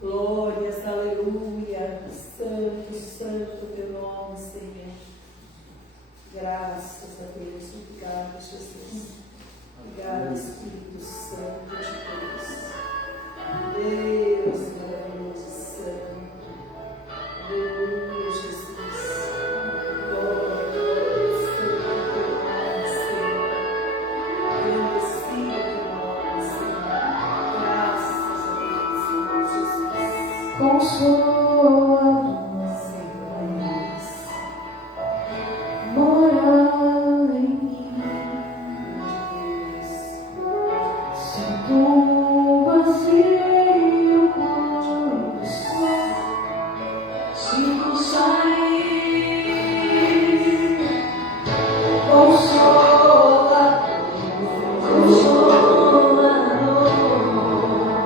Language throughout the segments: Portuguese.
Glórias, aleluia. Santo, santo teu nome, Senhor. Graças a Deus. Obrigada, Jesus. Obrigada, Espírito Santo de Deus. Deus maravilhoso, Santo. Aleluia, Jesus. Glória, glória, Santo teu nome, Senhor. Agradecido teu nome, Senhor. Graças a Deus, Senhor Jesus. Consola-nos, Senhor, mora em mim, Deus. Sinto vazio quando estou, sinto sair. Consola,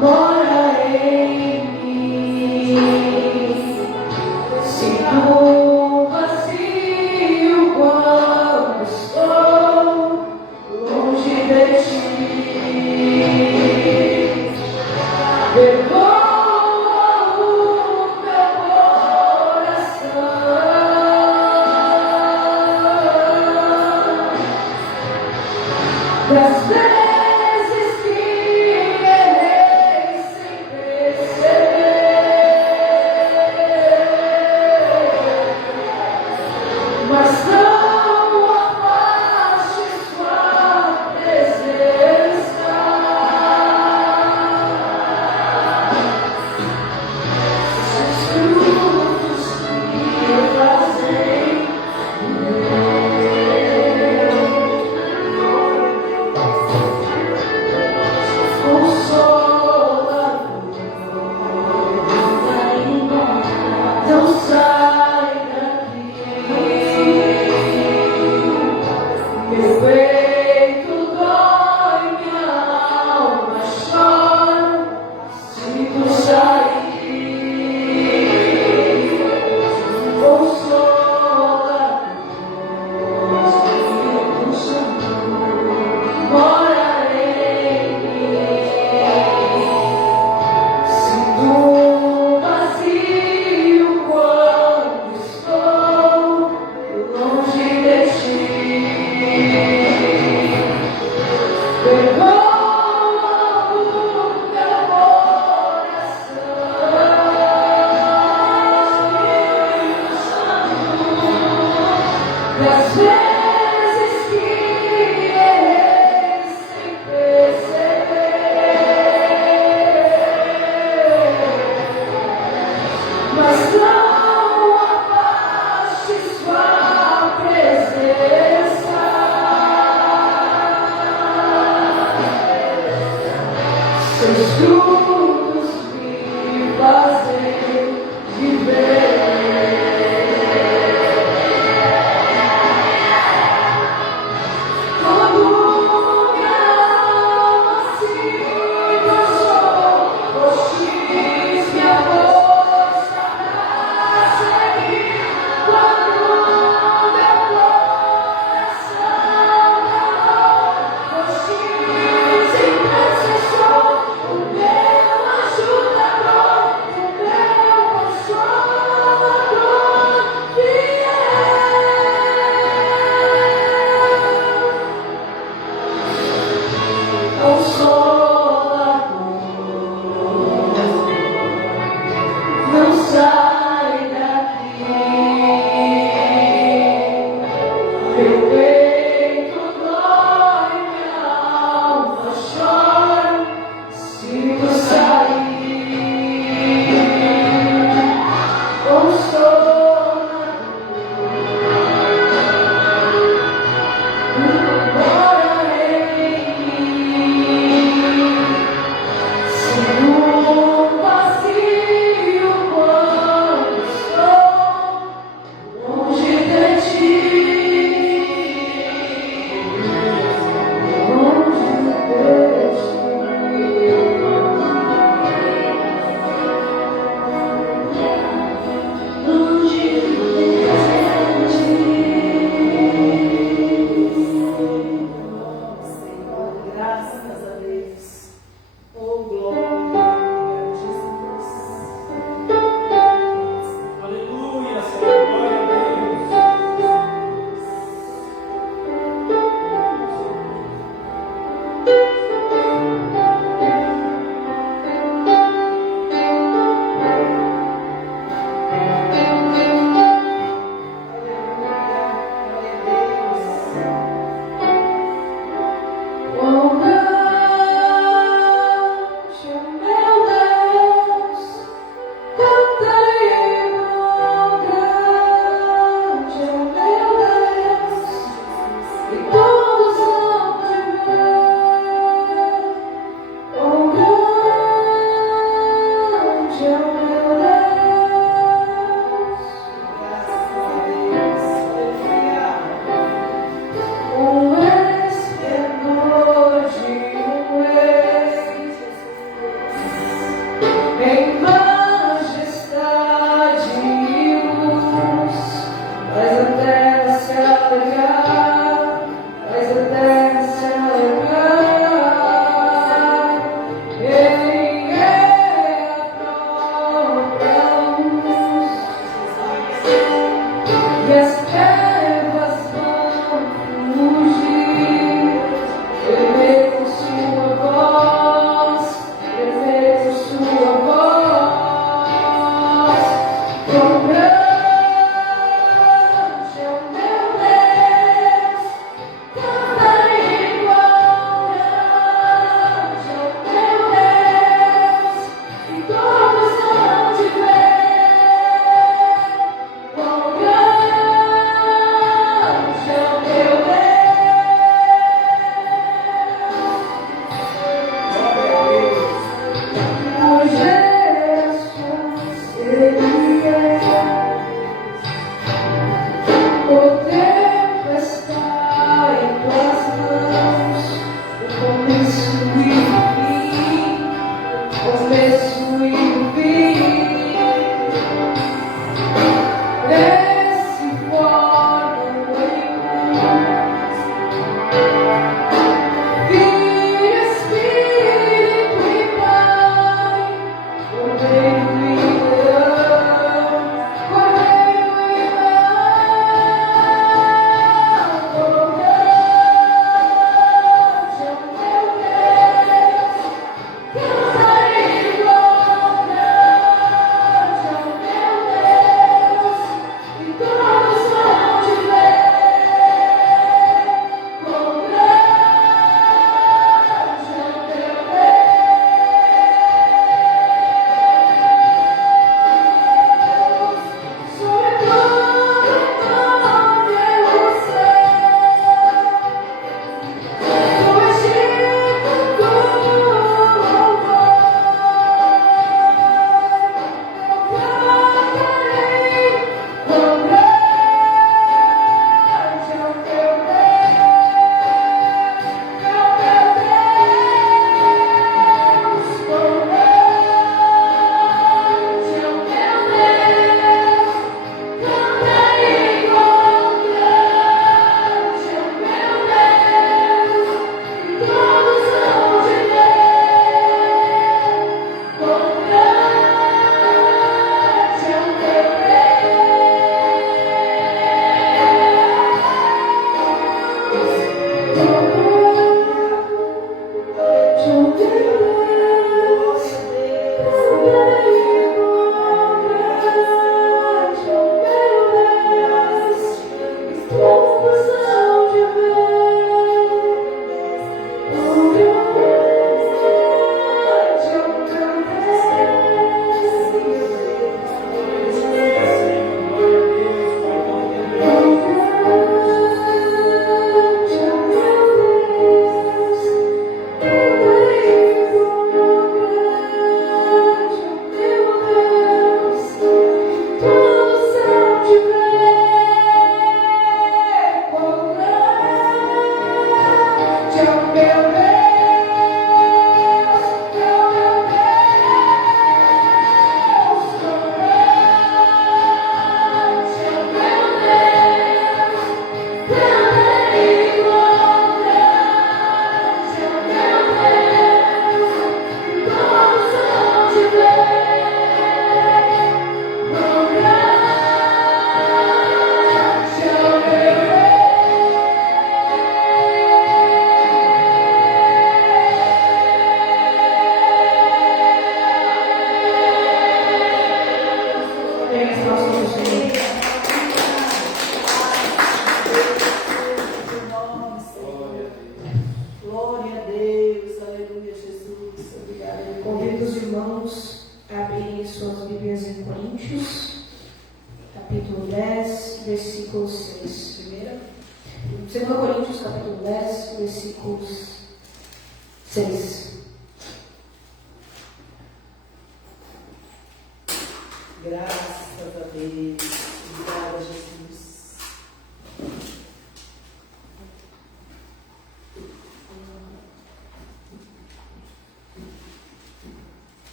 mora em mim. Sinto vazio quando estou longe de ti. Perdoa o meu coração das vezes que errei sem perceber, mas não afaste sua presença.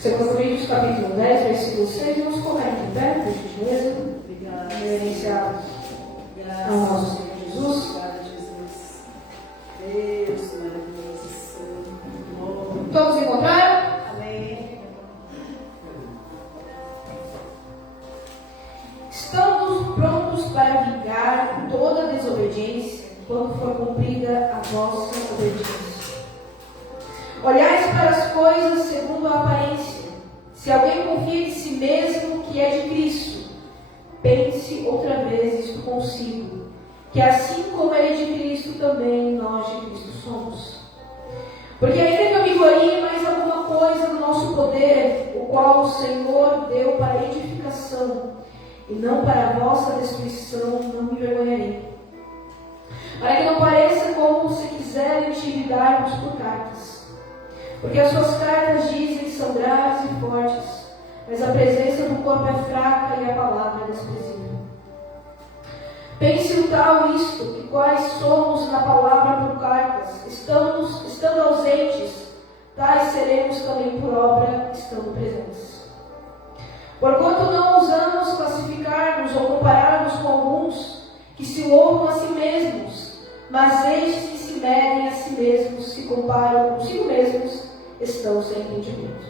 Segundo Coríntios, capítulo 10, versículo 6, vamos colocar aqui perto, por gentileza. Reverenciar ao nosso Senhor Jesus. Deus maravilhoso. Todos encontraram? Amém. Estamos prontos para vingar toda desobediência quando for cumprida a vossa obediência. Olhais para as coisas segundo a aparência. Se alguém confia de si mesmo que é de Cristo, pense outra vez isto consigo, que assim como ele é de Cristo, também nós de Cristo somos. Porque ainda que eu me glorie mais alguma coisa do nosso poder, o qual o Senhor deu para edificação, e não para a vossa destruição, não me envergonharei. Para que não pareça como se quiserem intimidar-vos por cartas. Porque as suas cartas dizem que são graves e fortes, mas a presença do corpo é fraca e a palavra é desprezível. Pense o tal isto, que quais somos na palavra por cartas, estando ausentes, tais seremos também por obra, estando presentes. Porquanto não ousamos classificar-nos ou comparar-nos com alguns que se louvam a si mesmos, mas estes que se medem a si mesmos, se comparam consigo mesmos, estão sem entendimento.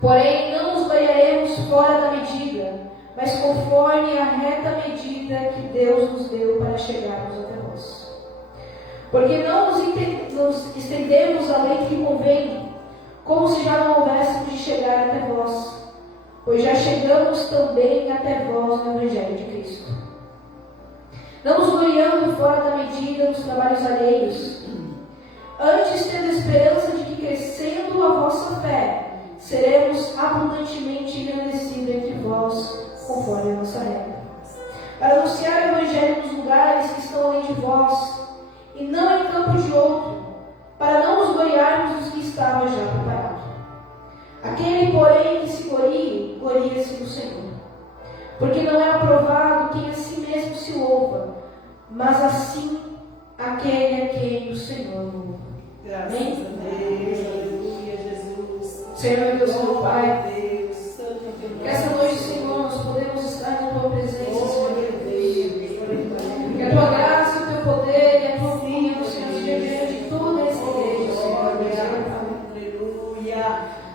Porém, não nos banharemos fora da medida, mas conforme a reta medida que Deus nos deu para chegarmos até vós. Porque não nos estendemos além do que convém, como se já não houvéssemos de chegar até vós, pois já chegamos também até vós no Evangelho de Cristo. Não nos gloriando fora da medida nos trabalhos alheios, antes tendo esperança de que, crescendo a vossa fé, seremos abundantemente engrandecidos entre vós, conforme a nossa regra. Para anunciar o Evangelho nos lugares que estão além de vós, e não em campo de outro, para não nos gloriarmos dos que estavam já preparados. Aquele, porém, que se glorie, glorie-se no Senhor. Porque não é aprovado quem a si mesmo se louva, mas assim aquele a quem o Senhor louva. Graças a Deus, aleluia, Jesus. Senhor, meu Deus, meu Pai, Deus, Santo Deus. que essa noite, Senhor, nós podemos estar na Tua presença, Senhor. Que a Tua graça, o Teu poder e a Tua vinha, Senhor, seja diante de toda essa igreja, Senhor, meu Aleluia.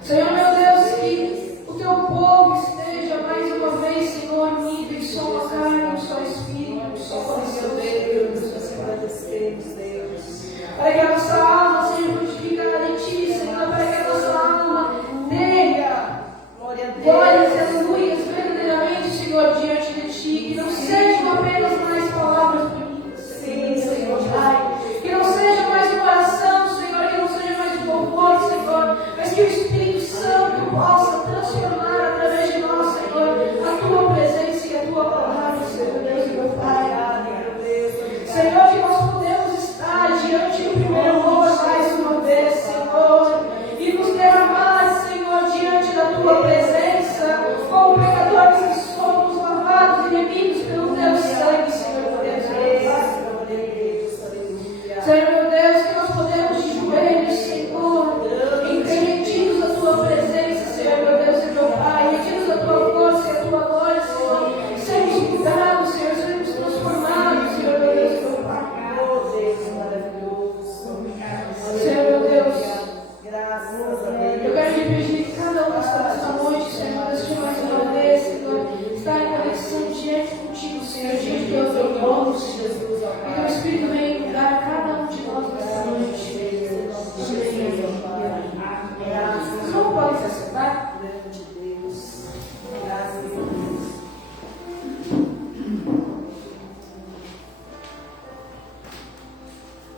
Senhor, meu Deus, que o Teu povo esteja mais uma vez, Senhor, unido em só uma carne, um só espírito, um só coração, Deus. Senhor meu Deus, que nós podemos de joelhos, Senhor, rendidos à tua presença, Senhor meu Deus e meu Pai, rendidos à tua força e à tua glória, Senhor, sermos mudados, Senhor, sermos transformados, Senhor meu Deus e meu Pai. Oh, Deus maravilhoso. Senhor meu Deus, Graças a Deus. eu quero te pedir que cada um que está nesta noite, Senhor, deste mais uma vez, Senhor, está em conexão diante contigo, Senhor, diante do teu trono, Senhor. E que o Espírito venha mudar a cada um de nós nesta noite. Vocês não podem se assentar? Grande Deus. Graças a Deus.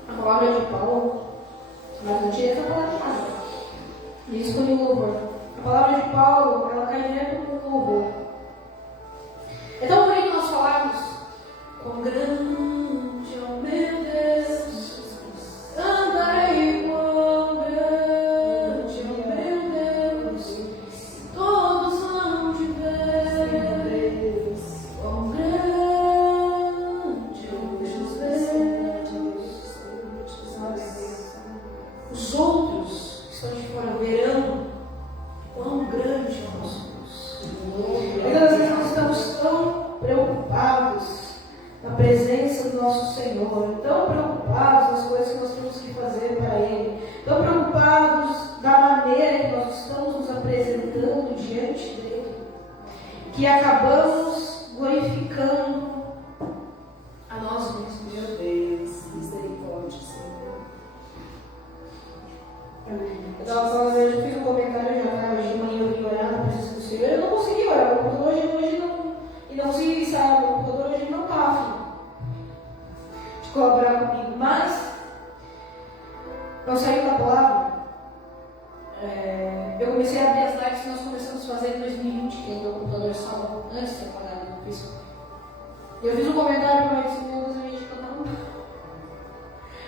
A palavra de Paulo, mas não tinha essa palavra nada. Isso com o louvor. A palavra de Paulo, ela cai direto com o louvor. É tão bonito nós falarmos: quão grande é o meu Deus, andarei, quão grande é o meu Deus, todos hão de ver, quão grande é o meu Deus. Os outros que estão de fora verão quão grande é o nosso Deus. Muitas vezes nós estamos tão preocupados na presença do nosso Senhor, tão preocupados nas coisas que nós temos que fazer para Ele, tão preocupados da maneira que nós estamos nos apresentando diante dEle, que acabamos glorificando a nós mesmos. Meu Deus, misericórdia, Senhor. Eu estava falando, eu fiz um comentário já tarde de manhã, eu vim orar na presença do Senhor. Eu não consegui orar, meu computador hoje não. E não se sabe, meu computador hoje não está afim de colaborar comigo. Mas, eu saí da palavra. Eu comecei a abrir as lives que nós começamos a fazer em 2020, que o meu computador estava antes de apagado no Facebook. Eu fiz um comentário para eles, meu Deus, a gente cantava mal.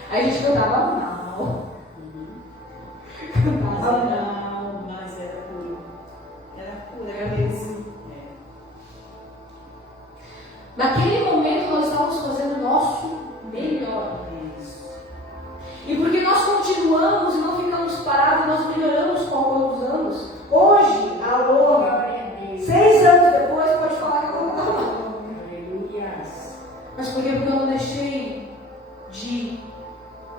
Aí a gente cantava mal. Mas era puro. Era puro, era mesmo. Naquele momento nós estávamos fazendo o nosso melhor. E porque nós continuamos e não ficamos parados, nós melhoramos com ao longo dos anos. Hoje, alô, 6 anos depois, pode falar que eu não estava mal. Mas por quê? Porque eu não deixei de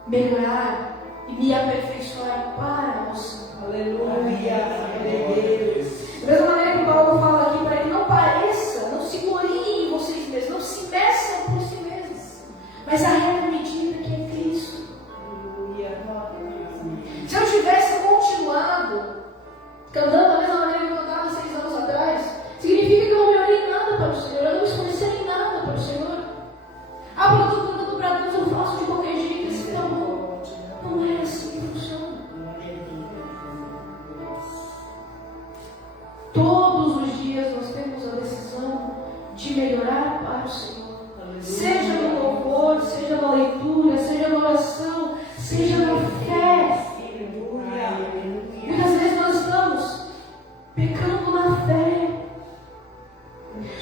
melhorar e me aperfeiçoar para a nossa. Aleluia. Deus. Da mesma maneira que Paulo fala aqui, para que não pareça, não se gloriem em vocês mesmos, não se meçam por si mesmos, mas a reta medida que é Cristo. Aleluia. Se eu tivesse continuado cantando da mesma maneira que eu cantava 6 anos atrás, significa que eu não melhorei nada para o Senhor, eu não me esforcei em nada para o Senhor. Ah, porque eu estou cantando para Deus, eu faço de qualquer jeito, assim, tá bom. Não é assim que funciona. Todos os dias nós temos a decisão de melhorar para o Senhor. Seja no louvor, seja na leitura, seja na oração, seja na fé. Muitas vezes nós estamos pecando na fé.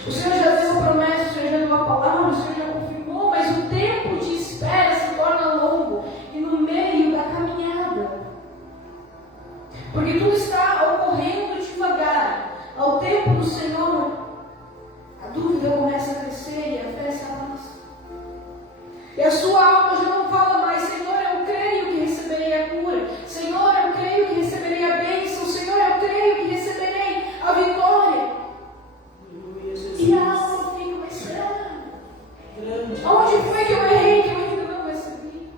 O Senhor já deu uma promessa, o Senhor já deu uma palavra, o Senhor já confirmou, mas o tempo de espera se torna longo e no meio da caminhada. Porque tudo está ocorrendo devagar. Ao tempo do Senhor, a dúvida começa a crescer e a fé se avança. E a sua alma já não fala mais: Senhor, eu creio que receberei a cura. Senhor, eu creio que receberei a bênção. Senhor, eu creio que receberei a vitória. E a alma fica: mas será? Onde foi que eu errei que eu ainda não recebi?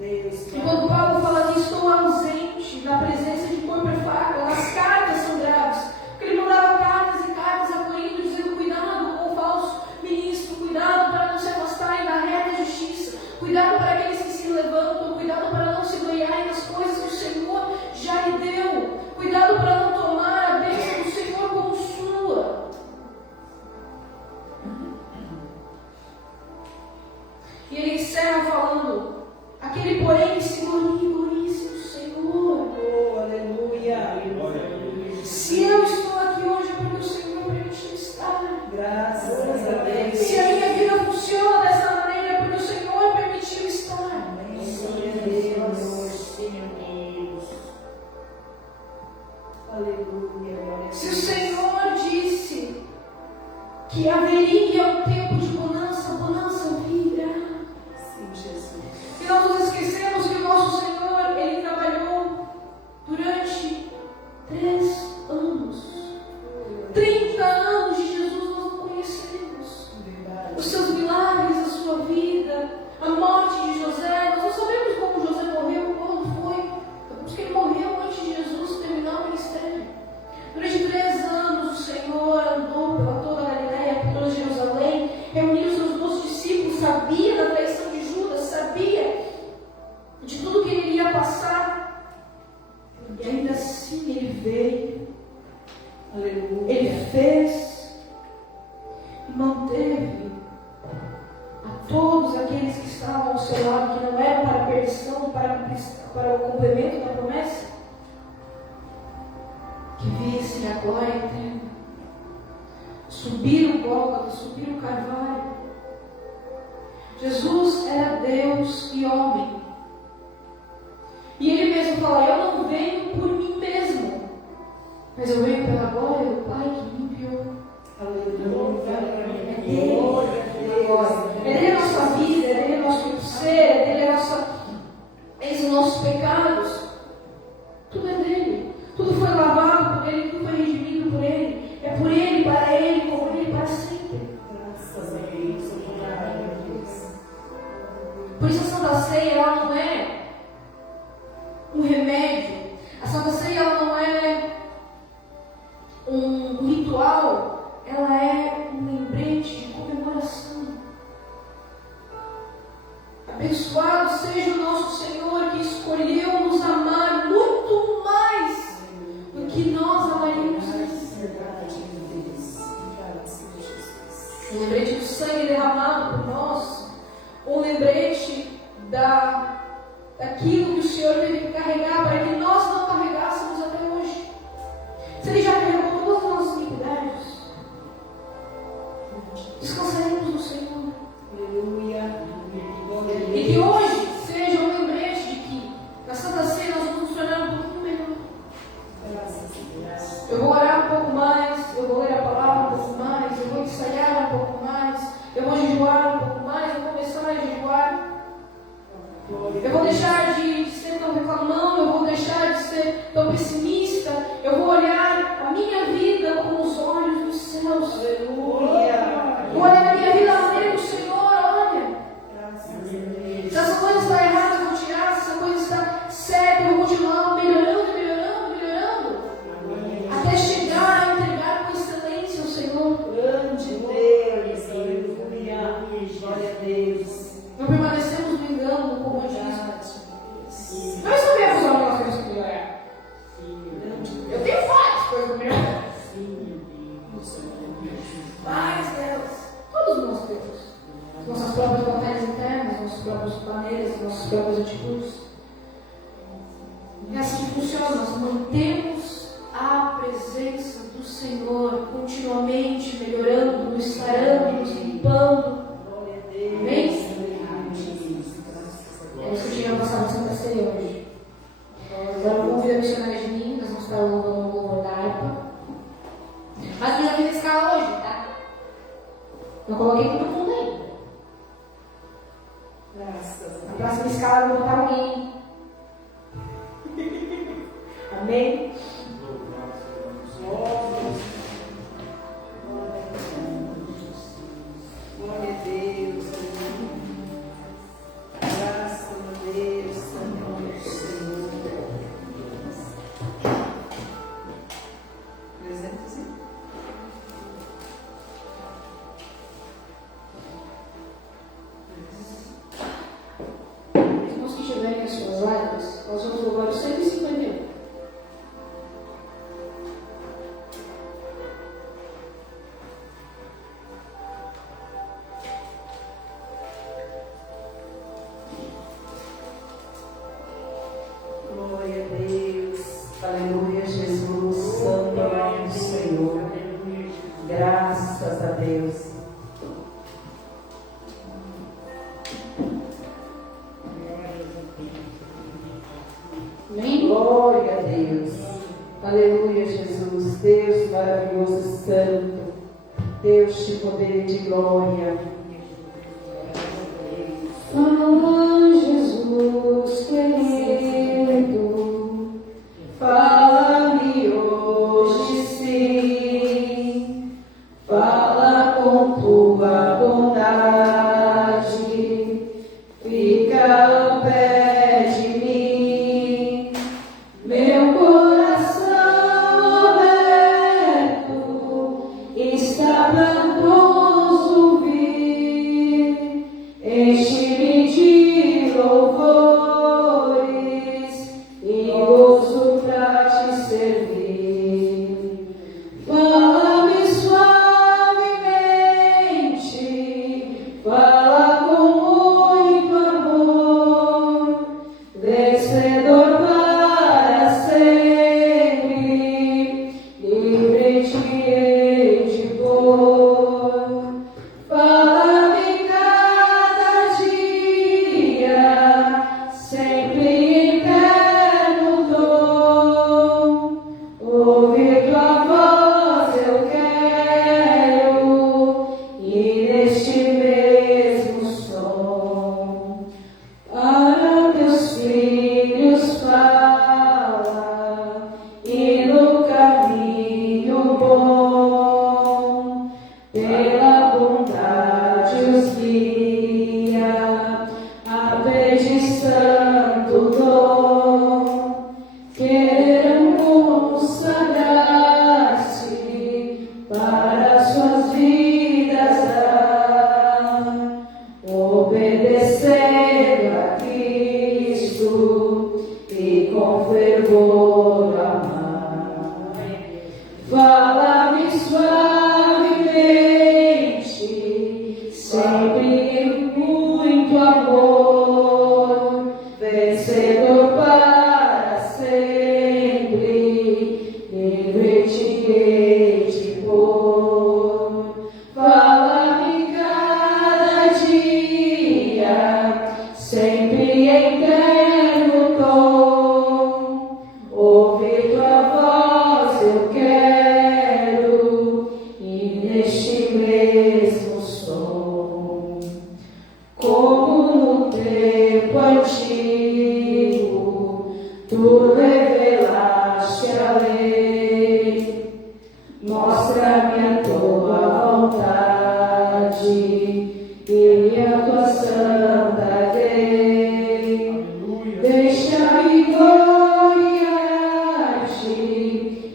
E quando Paulo fala que estou ausente na presença de corpo e faca, as cartas são graves. Porque ele mandava cartas e cartas a Corinto dizendo: cuidado com o falso ministro, cuidado para não se afastarem da reta justiça, cuidado para aqueles que se levantam, cuidado para não se gloriarem nas coisas que o Senhor já lhe deu, cuidado para não tomar a bênção do Senhor como sua. E ele encerra falando: aquele, porém, que se glorie-se no Senhor. Oh, aleluia. Se eu estou aqui hoje é porque o Senhor permitiu estar. Graças a Deus. Se a minha vida funciona dessa maneira é todos aqueles que estavam ao seu lado, que não eram para a perdição, para o cumprimento da promessa, que vissem a glória eterna, subir o Gólgota, subir o Calvário. Jesus era Deus e homem. E ele mesmo fala: eu não venho por mim mesmo, mas eu venho pela glória do Pai que me enviou. É dele a nossa vida, é dele o nosso ser, é dele os nossos pecados. Tudo é dele. Tudo foi lavado por ele, tudo foi redimido por ele. É por ele, para ele, com ele, para sempre. Por isso a Santa Ceia, ela não é um remédio. A Santa Ceia, ela não é um ritual. Ela é um lembrete de comemoração. Abençoado seja o nosso Senhor, que escolheu nos amar muito mais do que nós amaríamos. Um lembrete do sangue derramado por nós. Um lembrete daquilo que o Senhor teve que carregar para que nós não carregássemos até hoje. Se Ele já carregou todas as nossas iniquidades, descansaremos no Senhor. Aleluia. E que hoje seja um lembrete de que na Santa Ceia nós vamos nos tornar um pouquinho melhor. Eu vou orar um pouco mais, eu vou ler a palavra um pouco mais, eu vou ensaiar um pouco mais, eu vou jejuar um pouco mais, eu vou começar a jejuar. Eu vou deixar de ser tão reclamão, eu vou deixar de ser tão pessimista, eu vou olhar a minha vida com os olhos dos céus. Aleluia. Vou olhar a minha vida a maneira do Senhor, olha. Se essa coisa está errada, eu vou tirar. Se essa coisa está certa, eu vou continuar melhorando. Até chegar a entregar com excelência ao Senhor. Grande Deus. Aleluia. Glória a Deus. Não permanecemos no engano, no comodismo. Nós sabemos onde nós temos que melhorar. Eu tenho várias coisas para melhorar. Mas Deus, todos nós temos. Nossas próprias batalhas internas, nossas próprias maneiras, nossas próprias atitudes. É assim que funciona. Nós mantemos a presença do Senhor continuamente melhorando, nos sarando, nos limpando. Amém? É isso que tinha passado na Santa Ceia hoje. Agora eu convido a missionária de mim, nós vamos estar louvando o louvor da harpa. Mas eu já fiz a escala hoje, tá? Não coloquei todo mundo aí. Na próxima escala eu vou botar alguém. Amém? Glória a Deus. Graças a Deus. Senhor. Presente. Irmãos que tiverem as suas lágrimas, nós vamos louvar o 151. Glória a Deus. Aleluia, Jesus. Santo é o nome do Senhor. Graças a Deus. Amém? Glória a Deus. Aleluia, Jesus. Deus maravilhoso e santo. Deus de poder e de glória. Fala, Jesus querido, fala-me hoje sim, fala com tua bondade, fica ao pé de mim, meu coração aberto está para todos ouvir. obedecendo a Cristo e com fervor amar. Fala-me suavemente, sempre em muito amor, vencedor para sempre, livre te hei de pôr. Fala-me cada dia, sempre em terno tom, ouvir tua voz eu quero, e neste mesmo som, como no tempo antigo, tu revelaste a lei, mostra-me a tua vontade e a tua santa lei. Deixa-me gloriar-te,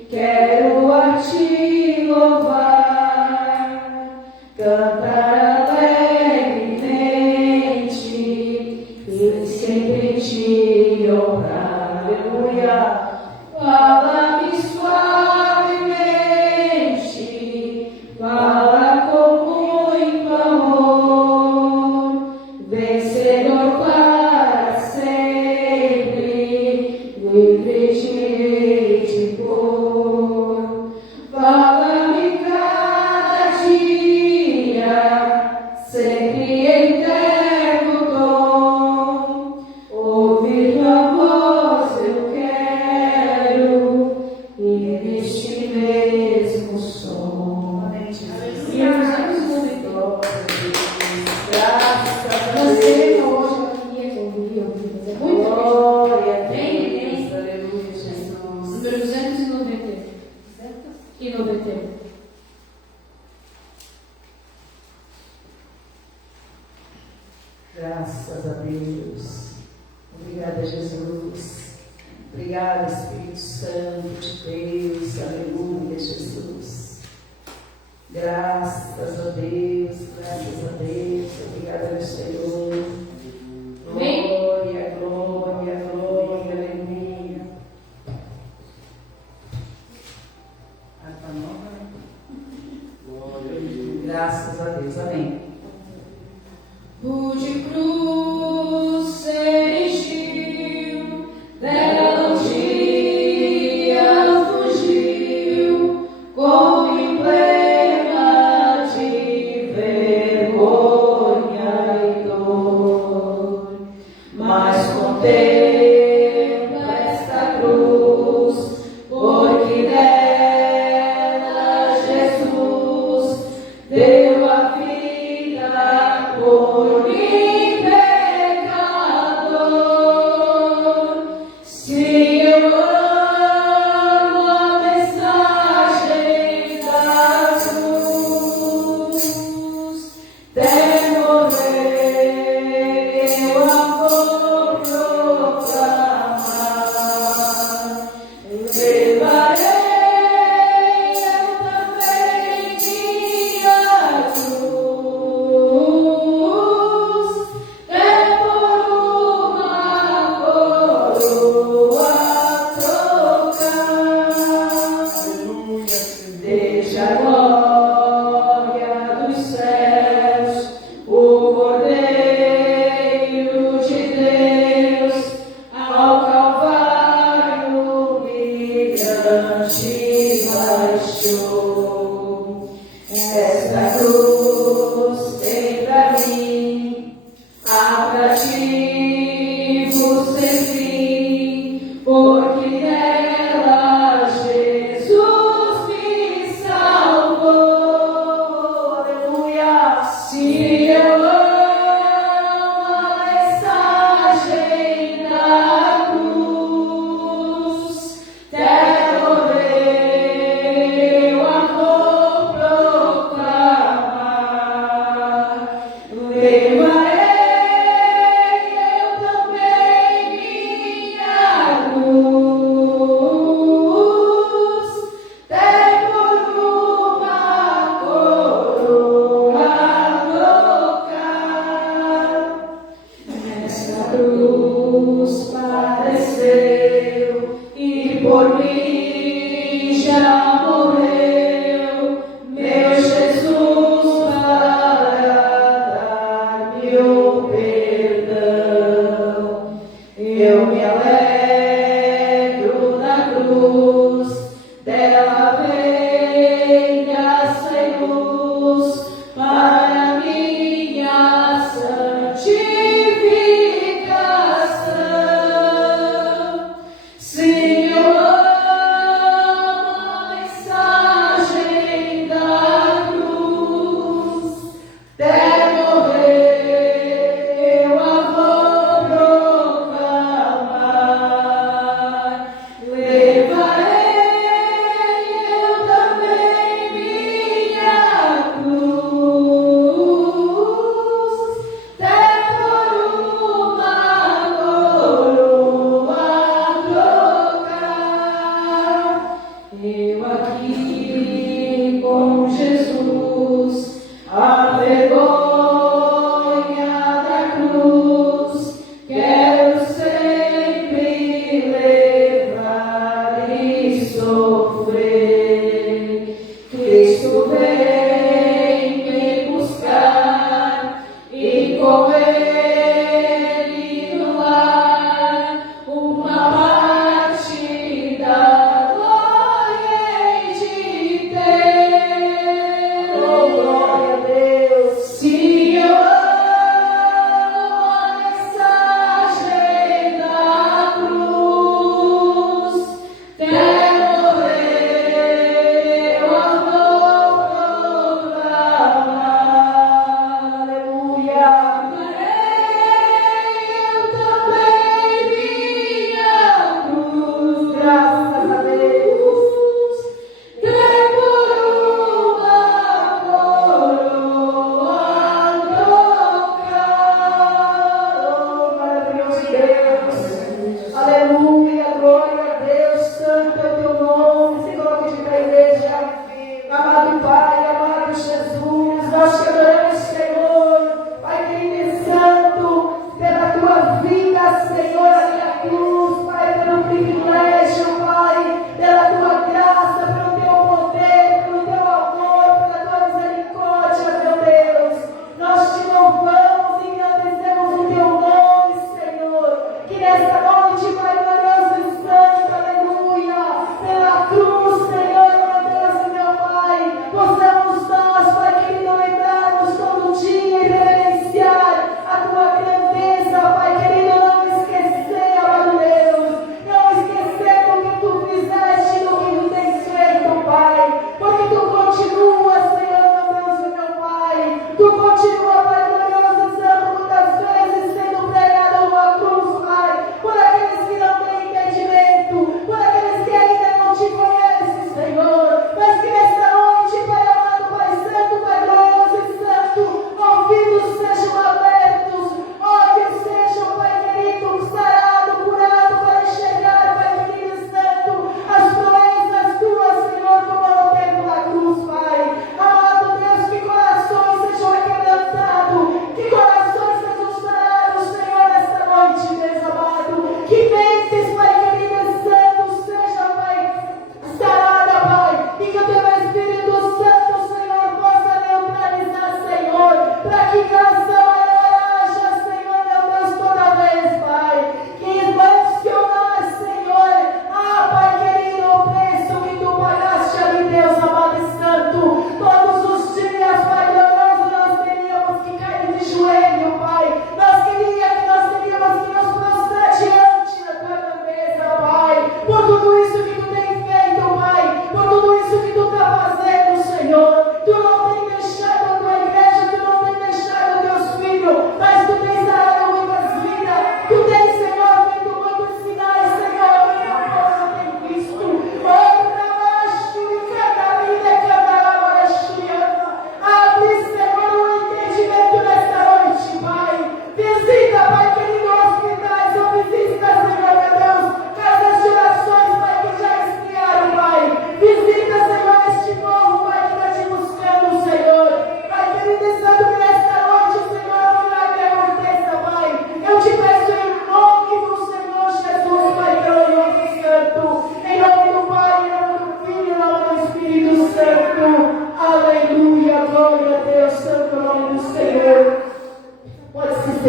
quero a ti louvar, cantar alegremente e sempre te honrar. Aleluia. Fala-me suavemente, fala com muito amor, vencedor para sempre, livre te hei de pôr. Fala-me cada dia, sempre em terno tom, ouvir tua voz eu quero, e neste mesmo som. Amém, Jesus. E os anos do graças a Você Deus. hoje eu queria ouvir, mas é muito Glória a bem. Deus. Aleluia, Jesus. Número 291. Graças a Deus. Obrigada, Jesus. Obrigada, Espírito Santo de Deus. Aleluia, Jesus. Graças a Deus, graças a Deus. Obrigada, meu Senhor. Amém. Glória, glória, glória, aleluia. Harpa nova, né? Graças a Deus, amém. Rude cruz existiu, dela um dia fugiu, como emblema de vergonha e dor. Mas contempla esta cruz, porque dela Jesus deu a vida por mim, pecador. Se eu amo a mensagem da cruz, até morrer eu a vou proclamar. Levarei eu também minha cruz, é por uma coroa trocar. Desde a glória dos céus, o Cordeiro de Deus, ao Calvário humilhante baixou. Esta cruz tem pra mim atrativo sem fim, porque nela Jesus me salvou. Aleluia. Se eu amo a mensagem da cruz, até morrer eu a vou proclamar. Levarei por mim já morreu, meu Jesus, para dar-me o perdão. Eu me alegro na cruz, dela vem graça e luz para minha santificação. Sim, eu amo a mensagem da cruz, até morrer eu a vou proclamar. Levarei eu também minha cruz, até por uma coroa trocar. Eu aqui com Jesus, a vergonha da cruz, quero sempre levar e sofrer. Cristo vem me buscar e com Ele no lar uma parte da glória hei de ter. Oh, glória a Deus. Se eu amo a mensagem da cruz, até morrer eu a vou proclamar. Aleluia. Amarei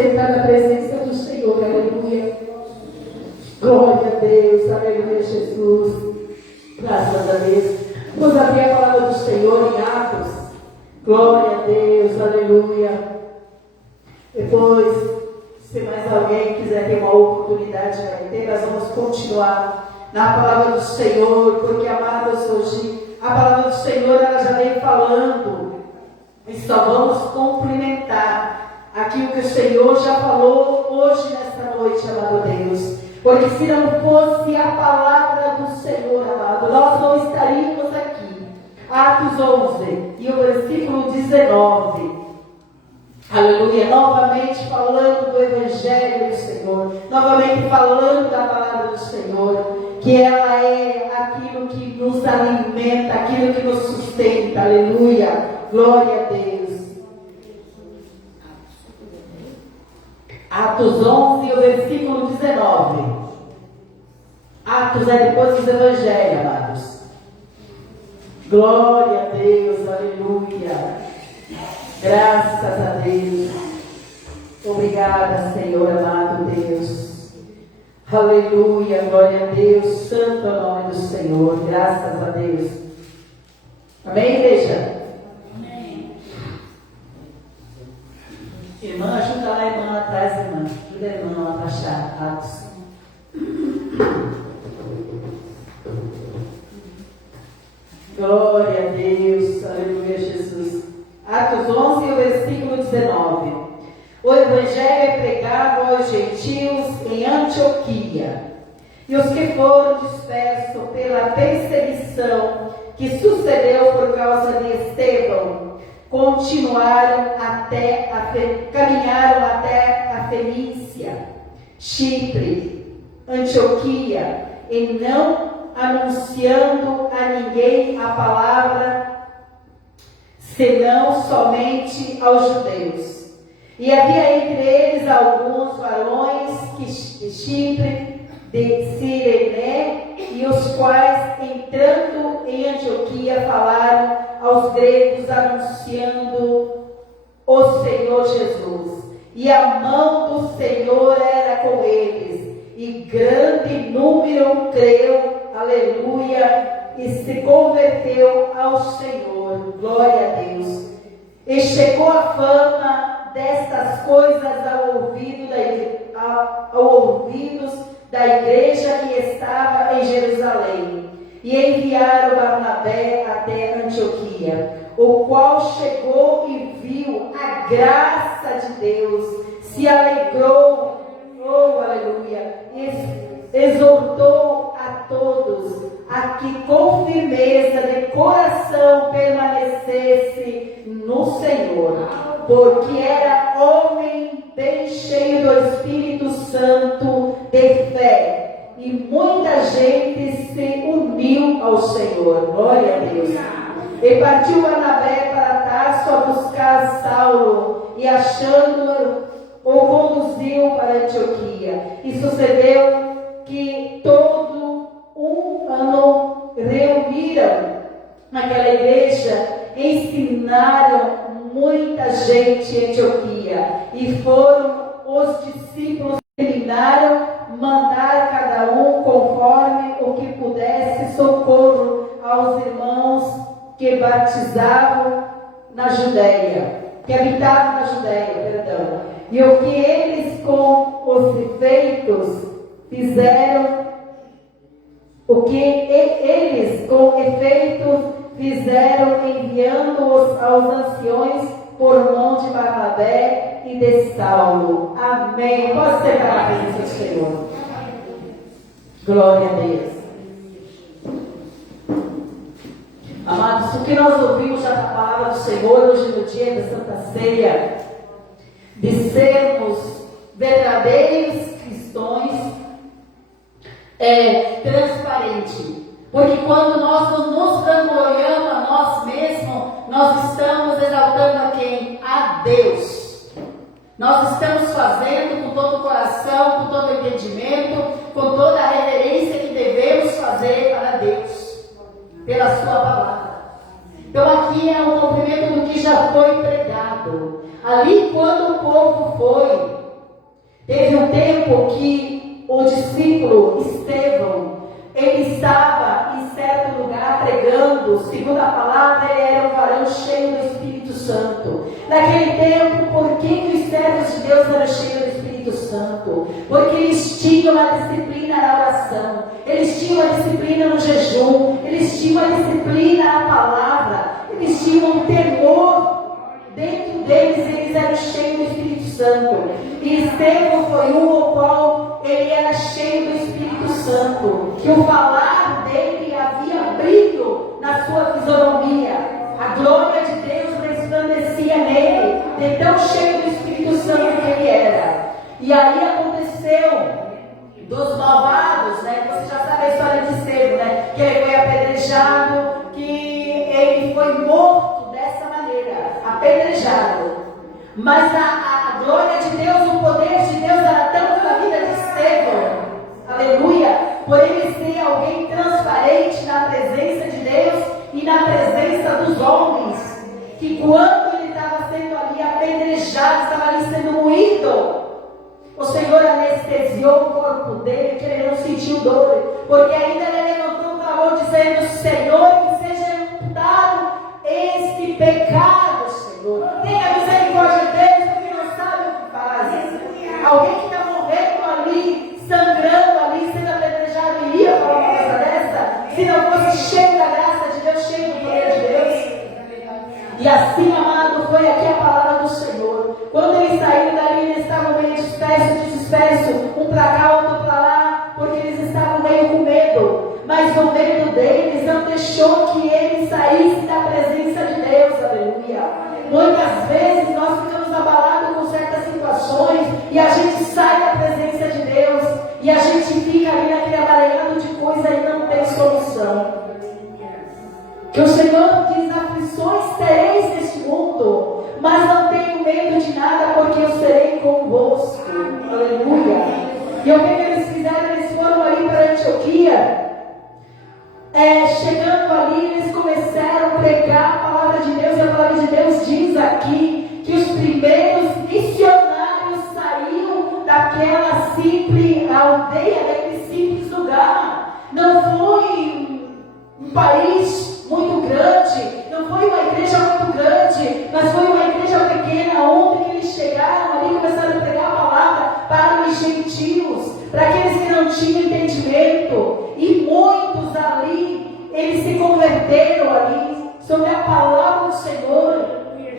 entrar na presença do Senhor, aleluia. Glória a Deus, aleluia, Jesus. Graças a Deus. Vamos abrir a palavra do Senhor em Atos. Glória a Deus, aleluia. Depois, se mais alguém quiser ter uma oportunidade, vai ter, nós vamos continuar na palavra do Senhor, porque, amados, hoje a palavra do Senhor ela já vem falando, e só vamos complementar aquilo que o Senhor já falou hoje, nesta noite, amado Deus. Porque se não fosse a palavra do Senhor, amado, nós não estaríamos aqui. Atos 11 e o versículo 19. Aleluia. Novamente falando do Evangelho do Senhor. Novamente falando da palavra do Senhor. Que ela é aquilo que nos alimenta, aquilo que nos sustenta. Aleluia. Glória a Deus. Atos 11 e o versículo 19. Atos é depois dos Evangelhos, amados. Glória a Deus, aleluia. Graças a Deus. Obrigada, Senhor, amado Deus. Aleluia, glória a Deus. Santo é o nome do Senhor. Graças a Deus. Amém, igreja? Irmã, ajuda lá a irmã lá atrás, irmã. Ajuda a irmã lá para achar Atos. Glória a Deus, aleluia, Jesus. Atos 11, o versículo 19. O Evangelho é pregado aos gentios em Antioquia. E os que foram dispersos pela perseguição que sucedeu por causa de Estevão, caminharam até a Fenícia, Chipre, Antioquia, e não anunciando a ninguém a palavra, senão somente aos judeus. E havia entre eles alguns varões de Chipre, de Cirene, e os quais, entrando em Antioquia, falaram aos gregos, anunciando o Senhor Jesus. E a mão do Senhor era com eles, e grande número creu, aleluia, e se converteu ao Senhor. Glória a Deus. E chegou a fama destas coisas ouvidos da igreja que estava em Jerusalém. E enviaram Barnabé até Antioquia, o qual chegou e viu a graça de Deus, se alegrou, oh aleluia, exortou a todos a que com firmeza de coração permanecesse no Senhor, porque era homem bem cheio do Espírito Santo de fé, e muita gente se uniu ao Senhor. Glória a Deus. E partiu Barnabé para Tarso a buscar Saulo, e achando-o, o conduziu para Antioquia. E sucedeu que todo um ano reuniram naquela igreja, ensinaram muita gente em Antioquia, e foram os discípulos que terminaram mandar cada um conforme o que pudesse socorro aos irmãos que batizavam na Judéia, que habitavam na Judéia, perdão. E o que eles com os efeitos fizeram, enviando-os aos anciões por mão de Barnabé e de Saulo. Amém. Pode ser para a presença do Senhor. Glória a Deus. Amados, o que nós ouvimos já da palavra do Senhor hoje no dia da Santa Ceia, de sermos verdadeiros cristãos, é transparente. Porque quando nós nos vangloriamos a nós mesmos, nós estamos exaltando a quem? A Deus. Nós estamos fazendo com todo o coração, com todo o entendimento, com toda a reverência que devemos fazer para Deus, pela sua palavra. Então aqui é um cumprimento do que já foi pregado. Ali quando o povo foi Teve um tempo que o discípulo Estevão, ele estava em certo lugar pregando, segundo a palavra, ele era um varão cheio do Espírito Santo. Naquele tempo, por que os servos de Deus eram cheios do Espírito Santo? Porque eles tinham a disciplina na oração, eles tinham a disciplina no jejum, eles tinham a disciplina na palavra, eles tinham um temor. Dentro deles, eles eram cheios do Espírito Santo. E Estevão foi um ao qual ele era cheio do Espírito Santo. Que o falar dele havia brilho na sua fisionomia. A glória de Deus resplandecia nele, de tão cheio do Espírito Santo que ele era. E aí aconteceu dos malvados, né? Você já sabe a história de Estevão, né? Que ele foi apedrejado, que ele foi morto dessa maneira, apedrejado. Mas a glória de Deus, o poder de Deus era tanto na vida de Estevão, aleluia, por ele ser alguém transparente na presença de Deus e na presença dos homens, que quando ele estava sendo ali apedrejado, estava ali sendo moído, o Senhor anestesiou o corpo dele, que ele não sentiu dor, porque ainda ele levantou um clamor dizendo: Senhor, que seja imputado este pecado, Senhor. Tenha misericórdia deles, porque não sabe o que fazem. Alguém que está morrendo ali, sangrando ali, sendo apedrejado, iria falar uma coisa dessa? Se não fosse cheio da graça de Deus, cheio do poder de Deus. E assim, amado, foi aqui a palavra do Senhor. Quando eles saíram dali, eles estavam meio dispersos, um para cá, outro para lá, porque eles estavam meio com medo. Mas o medo deles não deixou que eles saíssem da presença de Deus, aleluia. Muitas vezes nós ficamos abalados com certas situações e a gente sai da presença de Deus e a gente fica ali naquele amareado de coisa e não tem solução. Que o Senhor diz: aflições tereis neste mundo, mas não tenho medo de nada, porque eu serei convosco. Aleluia. E o que eles fizeram? Eles foram ali para Antioquia. Chegando ali, eles começaram a pregar a palavra de Deus. E a palavra de Deus diz aqui que os primeiros missionários saíram daquela simples aldeia, daquele simples lugar. Não foi um país muito grande, não foi uma igreja muito grande, mas foi uma igreja pequena, onde eles chegaram ali e começaram a pregar a palavra para os gentios, para aqueles que não tinham entendimento. E muitos ali, eles se converteram ali sobre a palavra do Senhor.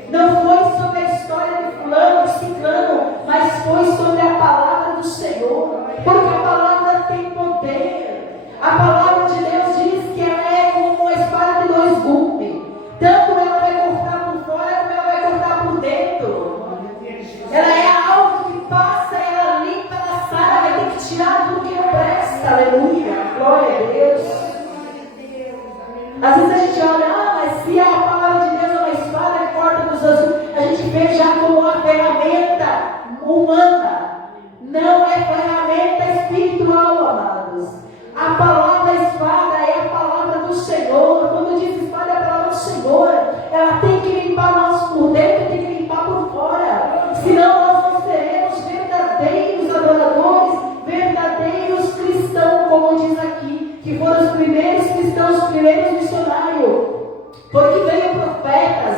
Não foi sobre a história de fulano, de ciclano, mas foi sobre a palavra do Senhor, porque a palavra tem poder. A palavra de Deus diz que ela é como uma espada de dois gumes. Tanto ela vai cortar por fora, como ela vai cortar por dentro. Ela é algo que passa, ela limpa, ela sara, vai ter que tirar tudo que não presta. Aleluia, glória a Deus. Às vezes a gente olha, mas se a palavra de Deus é uma espada que corta nos ossos, a gente vê já como uma ferramenta humana. Não é ferramenta espiritual, amados. A palavra espada é a palavra do Senhor. Quando diz espada, é a palavra do Senhor. Ela tem que limpar nós por dentro, tem que limpar por fora. Senão nós não seremos verdadeiros adoradores, verdadeiros cristãos, como diz aqui, que foram os primeiros cristãos, os primeiros missionários. Porque veio profetas,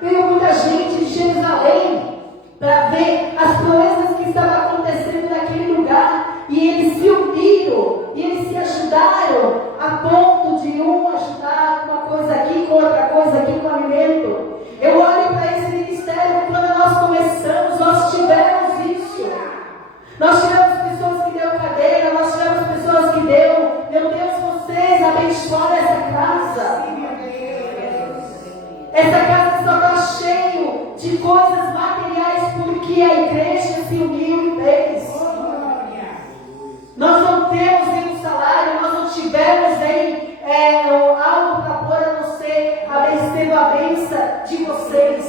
veio muita gente de Jerusalém para ver as proezas que estavam acontecendo naquele lugar. E eles se uniram, e eles se ajudaram, a ponto de um ajudar uma coisa aqui, com outra coisa aqui, com alimento. Eu olho para esse ministério, quando nós começamos, nós tivemos isso. Nós tivemos pessoas que deu cadeira, nós tivemos pessoas que deu, meu Deus, vocês abençoaram essa casa. Essa casa só está cheia de coisas materiais, porque a igreja se uniu e fez. Nós não temos nenhum salário, nós não tivemos nem algo para pôr, a não ser a bênção de vocês.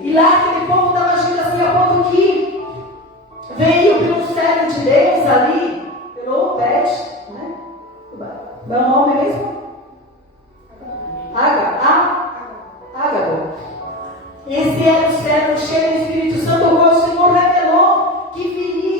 E lá aquele povo estava agindo assim, a ponto que veio pelo servo de Deus ali, pelo Obed, né? Meu nome é mesmo? Ágabo. Esse era o servo cheio do Espírito Santo, o qual o Senhor revelou que viria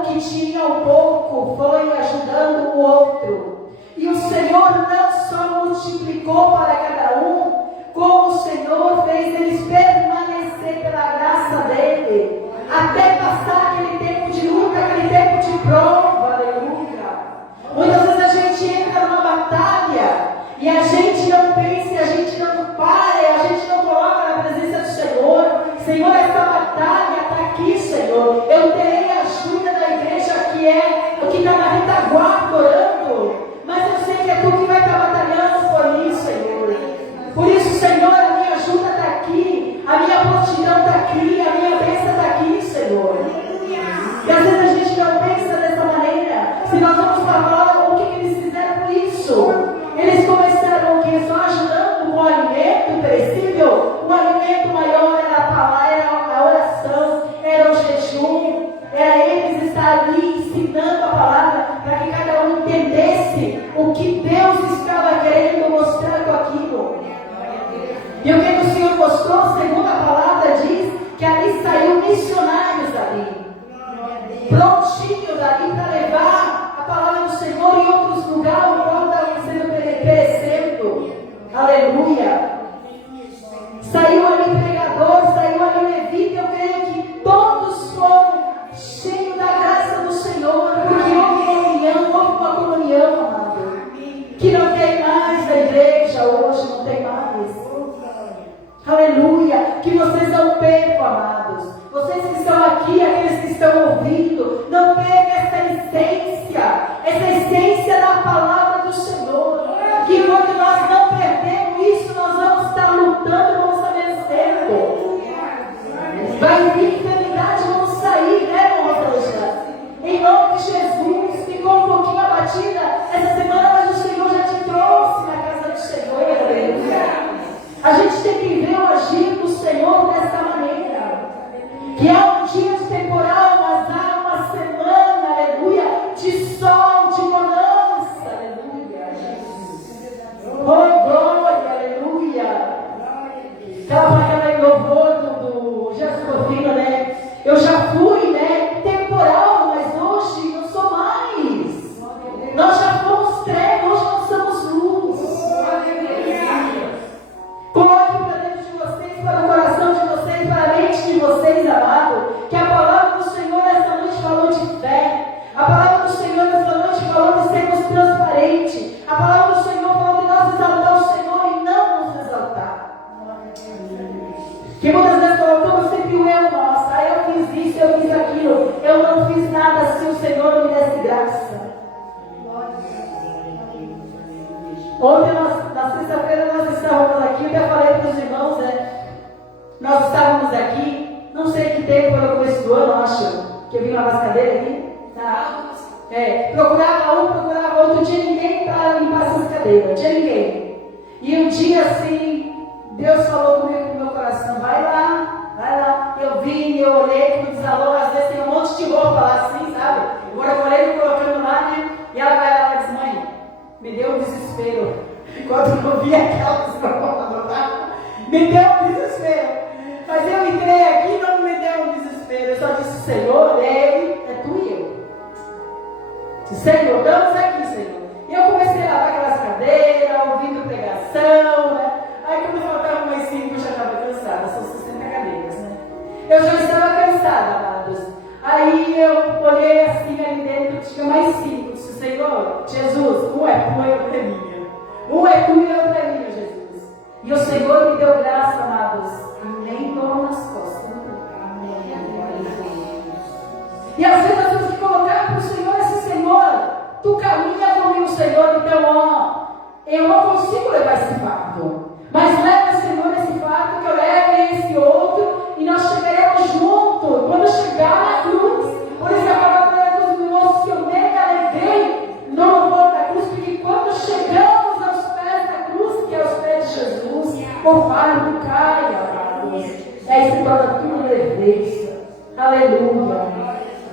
um que tinha um pouco foi ajudando o outro. E o Senhor não só multiplicou para cada um, como o Senhor fez eles permanecer pela graça dele, até passar aquele tempo de luta, aquele tempo de prova, aleluia. Muitas vezes a gente entra numa batalha e a gente não pensa, a gente não para, a gente não coloca na presença do Senhor. Senhor, essa batalha está aqui, Senhor. Eu terei a ajuda da igreja que é o que está na retaguarda orando, mas eu sei que é tu que vai estar batalhando por mim, Senhor. Por isso, Senhor, a minha ajuda está aqui, a minha prontidão está aqui, a minha bênção está aqui, Senhor. E às vezes a gente não pensa dessa maneira. Se nós vamos falar, o que eles fizeram com isso? Eles começaram o quê? Só ajudando com o alimento perecível. O alimento maior era a palavra, era a oração, era o jejum, era eles estar ali ensinando a palavra para que cada um entendesse o que Deus estava querendo mostrar com aquilo. E o que o Senhor mostrou, segundo a palavra, diz que ali saiu missionários ali, prontinho dali para levar a palavra do Senhor em outros lugares, o qual estava sendo perecendo. Aleluia. Saiu ali pregador, saiu ali levita. Eu creio que todos foram cheios da graça do Senhor, porque houve uma comunhão, amado, que não tem mais na igreja hoje, não tem mais. Aleluia. Que vocês não percam, amados. Vocês que estão aqui, aqueles que estão ouvindo, não percam essa essência da palavra do Senhor. Que quando nós não perdemos isso, nós vamos estar lutando, vamos estar vencendo. Vai vir enfermidade, vamos sair, né, irmãos? Em nome de Jesus. Ficou um pouquinho abatida essa semana, mas o Senhor já te trouxe na casa do Senhor. Aleluia. A gente tem que ver o agir do Senhor dessa maneira. Que há um dia de temporal, mas há uma semana, aleluia, de sol, de bonança, aleluia. Oh, glória, aleluia. Aquela louvor do Jesus Cofino, né? Eu já fui, né? Temporal, mas hoje não sou mais. Nós já fomos trevas, hoje nós somos luz. Coloque para dentro de vocês, para o coração de vocês, para a mente de vocês, amado, que a palavra do Senhor essa noite falou de fé. A palavra do Senhor essa noite falou de sermos transparentes. A palavra do Senhor falou de nós exaltar o Senhor e não nos exaltar. Que muitas vezes colocamos sempre o eu, nossa, eu fiz isso, eu fiz aquilo. Eu não fiz nada se o Senhor não me desse graça. Ontem, na sexta-feira, nós estávamos aqui, eu já falei para os irmãos, né? Nós estávamos aqui, não sei que tempo foi no começo do ano, acho, que eu vim lavar as cadeiras aqui. Tá? Procurava um, procurava outro, não tinha ninguém para limpar essas cadeiras, não tinha ninguém. E um dia assim, Deus falou comigo no meu coração, vai lá. Eu vim, eu olhei, me desalou, às vezes tem um monte de roupa lá assim, sabe? Agora eu olhei, me colocando lá, né? E ela vai lá e diz, mãe, me deu um desespero. Quando eu vi aquelas roupas, me deu um desespero. Mas eu entrei aqui e não me deu um desespero. Eu só disse, Senhor, Ele é tu e eu. Senhor, estamos aqui, Senhor. E eu comecei a lavar aquelas cadeiras, ouvindo pregação, né? Aí quando faltava umas 5, eu já estava cansada. São 60 cadeiras, né? Eu já estava cansada, amados. Aí eu olhei assim ali dentro, tinha mais 5. Disse, Senhor, Jesus, um é tu e outra é minha. Um é tu e outra é minha, Jesus. E o Senhor me deu graça, amados. E nem dor nas costas. E às vezes nós temos que colocar para o Senhor esse Senhor. Tu caminha comigo, Senhor, então eu não consigo levar esse fardo. Mas leva, Senhor, esse fardo que eu levo esse outro. E nós chegaremos juntos. Quando chegar na cruz. Por isso a palavra dos irmãos que eu nega levei no louvor da cruz. Porque quando chegamos aos pés da cruz, que é os pés de Jesus, o fardo cai, amados. Aí se torna tudo leveza. Aleluia.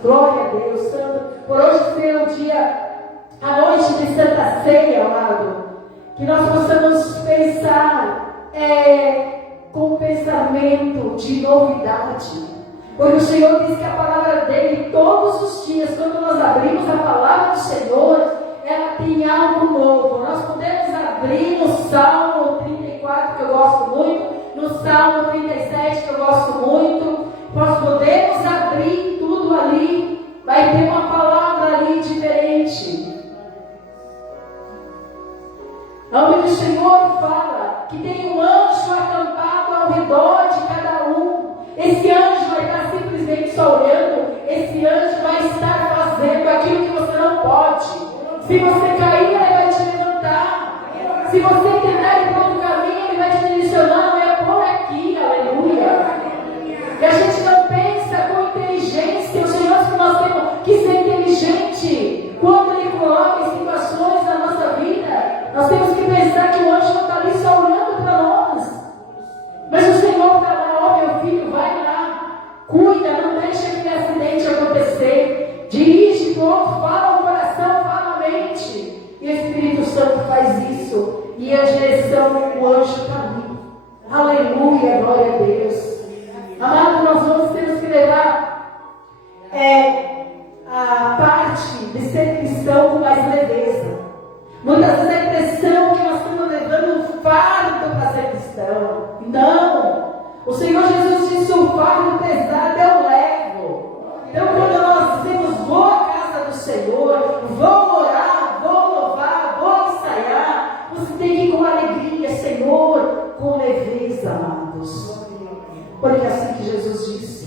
Glória a Deus, Santo. Por hoje ser o dia, a noite de Santa Ceia, amado. Que nós possamos pensar com um pensamento de novidade. Porque o Senhor diz que a palavra dele, todos os dias, quando nós abrimos a palavra do Senhor, ela tem algo novo. Nós podemos abrir no Salmo 34, que eu gosto muito, no Salmo 37, que eu gosto muito. Nós podemos abrir tudo ali, vai ter uma palavra ali diferente. O nome do Senhor fala que tem um anjo acampado ao redor de cada um. Esse anjo vai estar simplesmente só olhando. Esse anjo vai estar fazendo aquilo que você não pode. Se você cair, ele vai te levantar. Se você tentar ir para outro caminho, ele vai te direcionar. É por aqui, aleluia. E a gente não pensa com inteligência. O Senhor, que nós temos que ser inteligente quando Ele coloca em situações na nossa vida. Nós temos que pensar que o anjo não está ali só olhando para nós. Mas o Senhor está lá, ó meu filho, vai lá, cuida, não deixa aquele acidente acontecer. Dirige para o outro, fala o coração, fala a mente. E o Espírito Santo faz isso. E a direção, o anjo está ali. Aleluia, glória a Deus. Amado, nós temos que levar a parte de ser cristão com mais leveza. Muitas vezes a impressão que nós estamos levando um fardo para ser cristão. Não! O Senhor Jesus disse: o fardo pesado eu levo. Então, quando nós dizemos: vou à casa do Senhor, vou orar, vou louvar, vou ensaiar, você tem que ir com alegria, Senhor, com leveza, amados. Porque é assim que Jesus disse: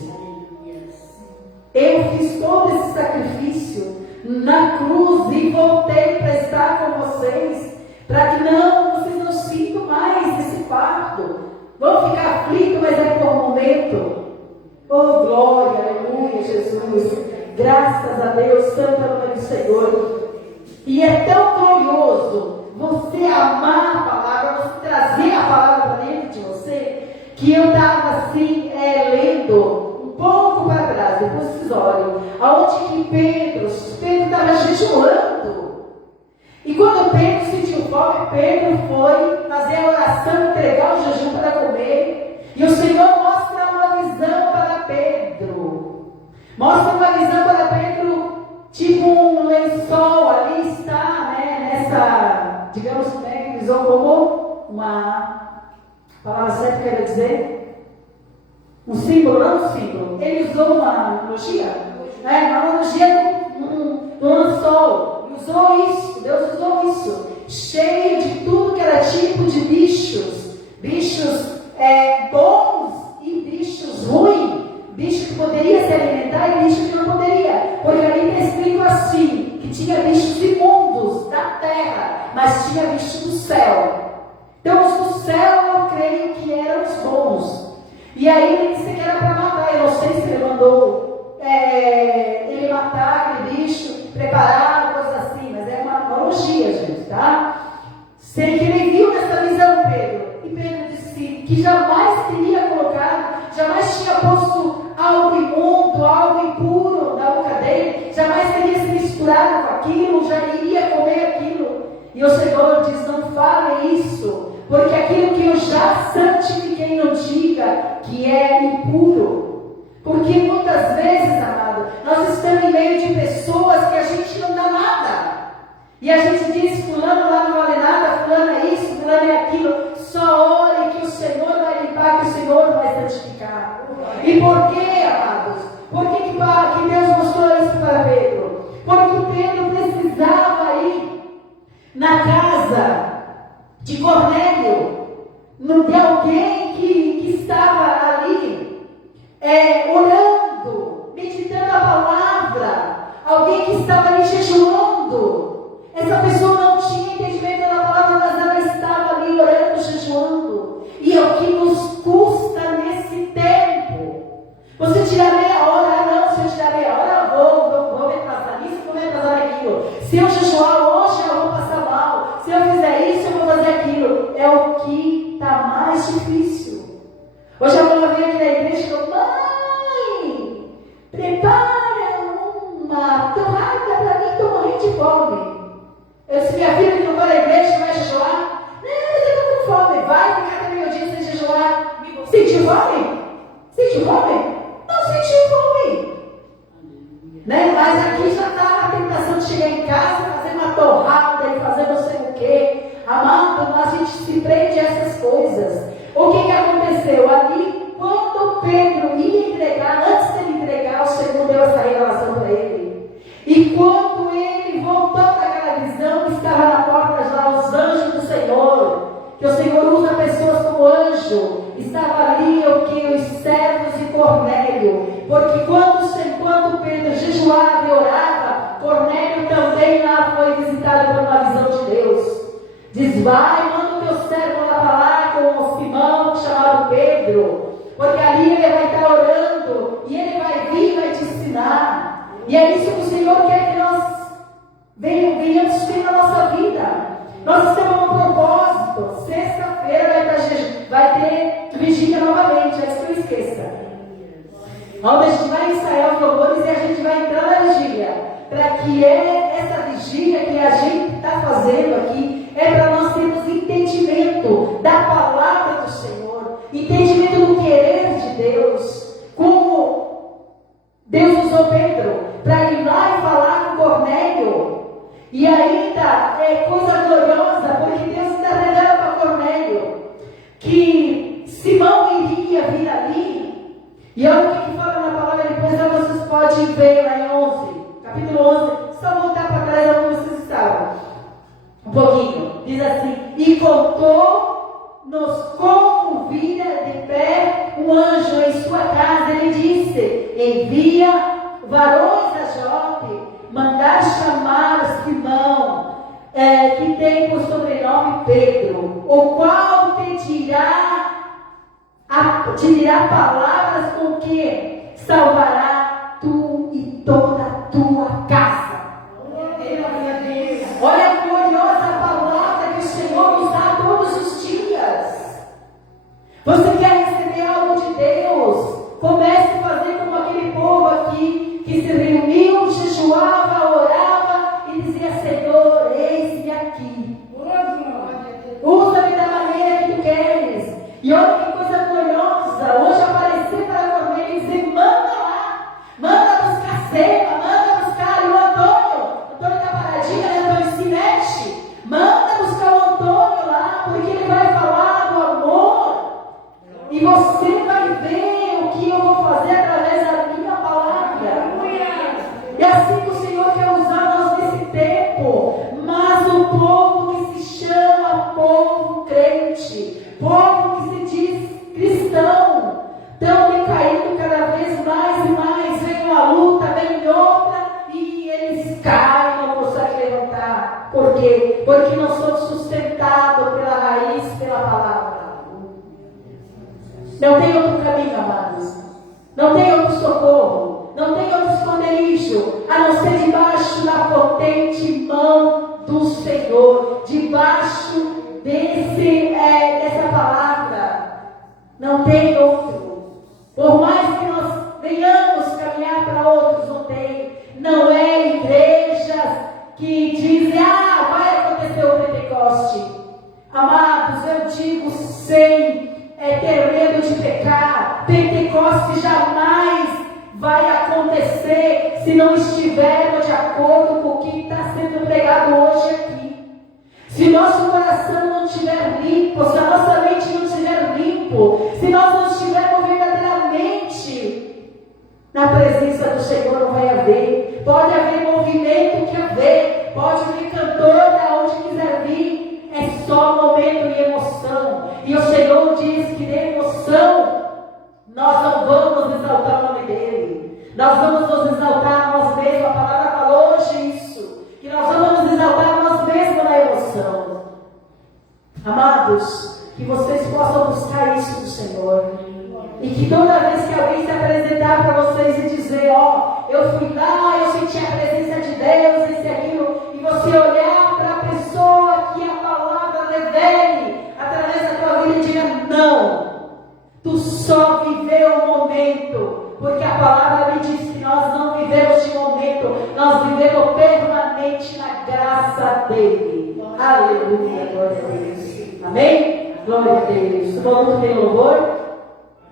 eu fiz todo esse sacrifício na cruz e voltei para estar com vocês, para que vocês não sintam mais esse fardo. Vão ficar aflitos, mas é por um momento. Oh, glória, aleluia, Jesus. Graças a Deus, santo é o nome do Senhor. E é tão glorioso você amar a palavra, você trazer a palavra para dentro de você, que eu estava assim, lendo um pouco para trás, depois vocês olhem, aonde que Pedro estava jejuando. E quando Pedro sentiu fome, Pedro foi fazer a oração, entregar o jejum para comer. E o Senhor mostra uma visão para Pedro. Mostra uma visão para Pedro, tipo um lençol, ali está, nessa, digamos, visão como uma palavra certa, quero dizer, um símbolo, não um símbolo. Ele usou uma analogia, uma analogia do lençol. Usou isso, Deus usou isso, cheio de tudo que era tipo de bichos bons e bichos ruins, bicho que poderia se alimentar e bicho que não poderia, porque ali está escrito assim, que tinha bichos imundos da terra, mas tinha bichos do céu. Então os do céu eu creio que eram os bons. E aí ele disse que era para matar. Eu não sei se ele mandou ele matar aquele bicho, preparar, coisas assim, mas é uma analogia, gente, tá? Sei que ele viu nessa visão, Pedro. E Pedro disse que jamais teria colocado, jamais tinha posto algo imundo, algo impuro na boca dele, jamais teria se misturado com aquilo, já iria comer aquilo. E o Senhor diz: não fale isso, porque aquilo que eu já santifiquei, não diga que é impuro. Porque muitas vezes, amado, nós estamos em meio de pessoas que a gente não dá nada. E a gente diz: fulano lá não vale nada, fulano é isso, fulano é aquilo. Só ore que o Senhor vai limpar, que o Senhor vai santificar. E por quê, amados? Por que Deus mostrou isso para Pedro? Porque Pedro precisava ir na casa de Cornélio, de alguém que estava ali orando, meditando a palavra, alguém que estava ali jejuando. Essa pessoa não tinha entendimento da palavra, mas ela estava ali orando, jejuando. E é o que nos custa nesse tempo. Você tirar meia hora, não, se eu tirar meia hora, eu vou me atrasar nisso, vou me atrasar naquilo. Se eu jejuar hoje, eu vou passar mal. Se eu fizer isso, eu vou fazer aquilo. É o que está mais difícil. Hoje a mãe veio aqui na igreja e falou: mãe, prepara uma torrada para mim, estou morrendo de fome. Eu disse: minha filha que não vai na igreja, vai jejuar? Não, mas eu estou com fome. Vai ficar até meio dia sem jejuar. Sentiu fome? Sentiu fome? Não sentiu quando ele voltou daquela visão, estava na porta já os anjos do Senhor, que o Senhor usa pessoas como anjo. Estava ali o que? Os servos de Cornélio, porque enquanto Pedro jejuava e orava, Cornélio também lá foi visitado por uma visão de Deus. Diz: vai, manda o teu servo lá falar com o Simão, chamado Pedro, porque ali ele vai estar orando, e ele vai vir e vai te ensinar. E é isso que o Senhor quer que nós venhamos ter na nossa vida. Nós temos um propósito. Sexta-feira vai ter vigília novamente, antes que eu esqueça. Onde a gente vai ensaiar os louvores e a gente vai entrar na vigília. Para que essa vigília que a gente está fazendo aqui é para nós termos entendimento da palavra do Senhor, entendimento do querer de Deus, como Deus usou Pedro para ir lá e falar com Cornélio. E ainda é coisa gloriosa, porque Deus está revelando para Cornélio que Simão iria vir ali. E olha o que fala na palavra, depois vocês podem ver lá em 11, capítulo 11, só voltar para trás onde vocês estavam, um pouquinho. Diz assim: e contou-nos como vira de pé um anjo em sua casa. Ele disse: envia varões a Jope, mandar chamar Simão, que tem por sobrenome Pedro, o qual te dirá palavras com que salvará tu e toda a tua casa. Olha a gloriosa palavra que o Senhor nos dá todos os dias. Você quer receber algo de Deus? Comece a fazer como aquele povo aqui, que se reuniu, jejuava, orava e dizia: Senhor, eis-me aqui. Usa-me da maneira que tu queres. E olha que coisa gloriosa. Hoje aparecer para Cornélio e dizer: manda lá, manda buscar cena, manda buscar o Antônio está paradinho, Antônio se mexe. Manda buscar o Antônio lá, porque ele vai falar do amor. E você vai ver o que eu vou fazer através da minha palavra. É assim que o Senhor quer usar nós nesse tempo. Mas o povo que se chama povo crente, povo que se diz cristão, estão decaindo cada vez mais e mais. Vem uma luta, vem outra, e eles caem, não conseguem levantar. Por quê? Porque não somos sustentados pela raiz, pela palavra. Não tem outro caminho, amados. Não tem outro socorro. Não tem outro esconderijo, a não ser debaixo da potente mão do Senhor, debaixo dessa palavra. Não tem outro. Por mais que nós venhamos caminhar para outros, não tem. Não é igrejas que dizem: vai acontecer o Pentecoste. Amados, eu digo sem ter medo de pecar, Pentecoste jamais vai acontecer se não estivermos de acordo com o que está sendo pregado hoje aqui. Se nosso coração não estiver limpo, se a nossa mente não estiver limpo, se nós não estivermos verdadeiramente na presença do Senhor, não vai haver. Pode haver movimento que haver, pode vir cantor da onde quiser vir, é só momento e emoção. E o Senhor diz que de emoção nós não vamos exaltar o nome dele. Nós vamos nos exaltar a nós mesmos. A palavra falou hoje isso, que nós vamos nos exaltar a nós mesmos na emoção. Amados, que vocês possam buscar isso do Senhor. E que toda vez que alguém se apresentar para vocês e dizer: eu fui lá, eu senti a presença de Deus, isso e aquilo, e você olhar para a pessoa que a palavra revele através da tua vida e diga: não, tu só viveu o momento, porque a palavra me diz que nós não vivemos de momento, nós vivemos permanente na graça dele. Aleluia, glória a Deus. Amém? Glória a Deus. Todo mundo tem louvor?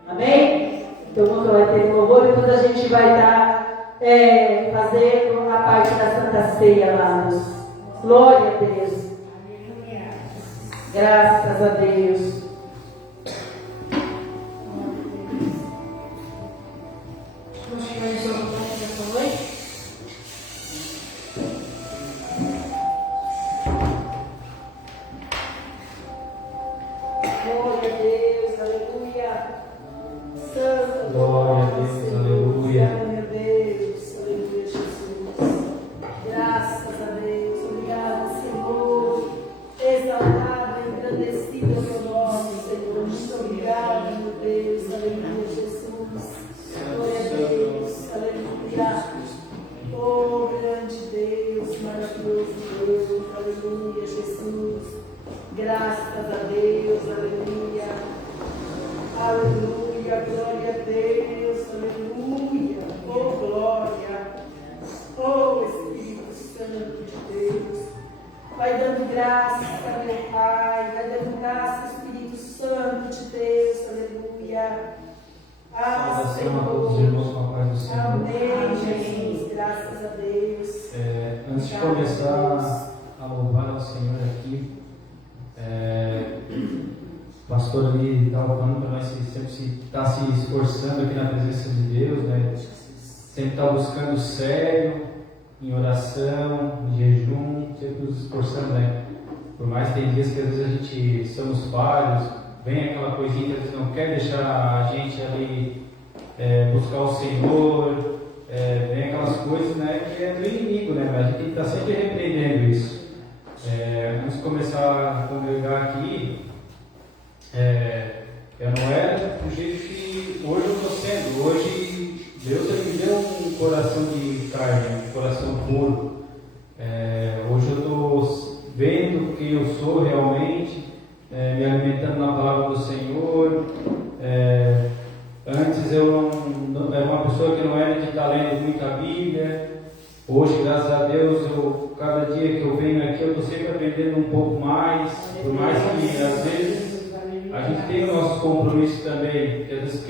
Amém? Todo mundo vai ter louvor e toda a gente vai estar fazendo a parte da Santa Ceia, amados. Glória a Deus. Graças a Deus. Graças a Deus. Obrigada, Senhor. Exaltado, engrandecido é o teu nome, Senhor. Muito obrigada, meu Deus. Aleluia, Jesus. Glória a Deus. Aleluia. Oh, grande Deus, maravilhoso Deus. Aleluia, Jesus. Graças a Deus. Aleluia. Aleluia. Glória a Deus. Aleluia. Oh, glória. Oh, Espírito Santo de Deus. Vai dando graça, meu Pai. Vai dando graça, Espírito Santo de Deus. Aleluia. Saudação a todos os irmãos com a paz do Senhor. Amém, Jesus. Graças a Deus. Antes de começar a louvar ao Senhor aqui, o pastor ali estava falando para nós que sempre está se esforçando aqui na presença de Deus, né? Sempre está buscando sério, em oração, em jejum, sempre nos esforçando, né? Por mais que tem dias que às vezes a gente somos falhos, vem aquela coisinha que a gente não quer deixar a gente ali buscar o Senhor, vem aquelas coisas, né, que é do inimigo, né? Mas a gente está sempre repreendendo isso. Antes de começar a congregar aqui, eu não era do jeito que hoje eu estou sendo. Hoje Deus me deu um coração de carne, um coração puro. Hoje eu estou vendo quem eu sou realmente, me alimentando na palavra do Senhor. Antes eu não era uma pessoa que não era de estar lendo muita Bíblia. Hoje, graças a Deus, cada dia que eu venho aqui, eu estou sempre aprendendo um pouco mais. Por mais que às vezes a gente tem o nosso compromisso também, que às vezes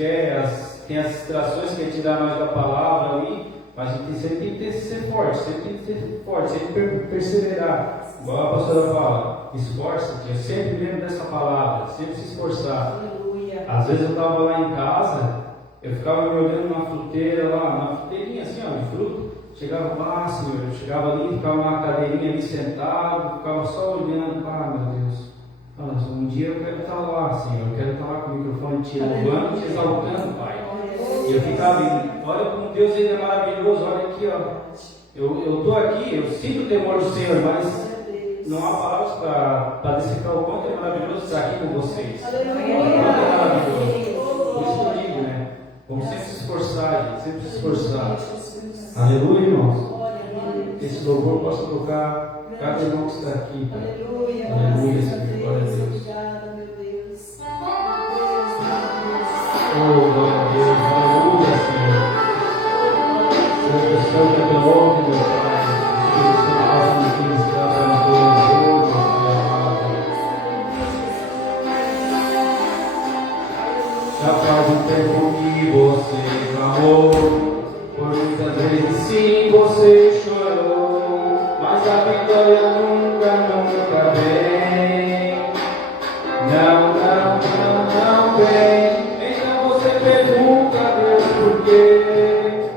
tem as distrações que a gente dá mais da palavra ali, mas a gente sempre tem que ser forte, sempre perseverar. Igual a pastora fala, esforça-te. Eu sempre lembro dessa palavra, sempre se esforçar. Aleluia. Às vezes eu estava lá em casa, eu ficava me olhando na fruteirinha assim, ó, de fruta. Chegava lá, Senhor, eu chegava ali, ficava numa cadeirinha ali sentado, ficava só olhando. Meu Deus. Um dia eu quero estar lá, Senhor, eu quero estar lá com o microfone te louvando, te exaltando, Pai. E eu ficava, olha como Deus ele é maravilhoso, olha aqui, ó. Eu estou aqui, eu sinto o temor do Senhor, mas não há palavras para decifrar o quanto é maravilhoso estar aqui com vocês. Quanto é maravilhoso. Por isso eu digo, né? Vamos sempre se esforçar, gente, sempre se esforçar. Aleluia, irmãos. Esse louvor possa tocar cada irmão que está aqui. Aleluia. Aleluia, Senhor. Glória a Deus. Obrigada, meu Deus. Oh, glória a Deus. Aleluia, Senhor. Santo, santo é teu nome, meu Pai. Espírito Santo, possa nos ministrar para nós todos, já faz um tempo que você clamou, por muitas vezes sim você chorou, mas a vitória nunca vem. Não vem. Então você pergunta a Deus por quê?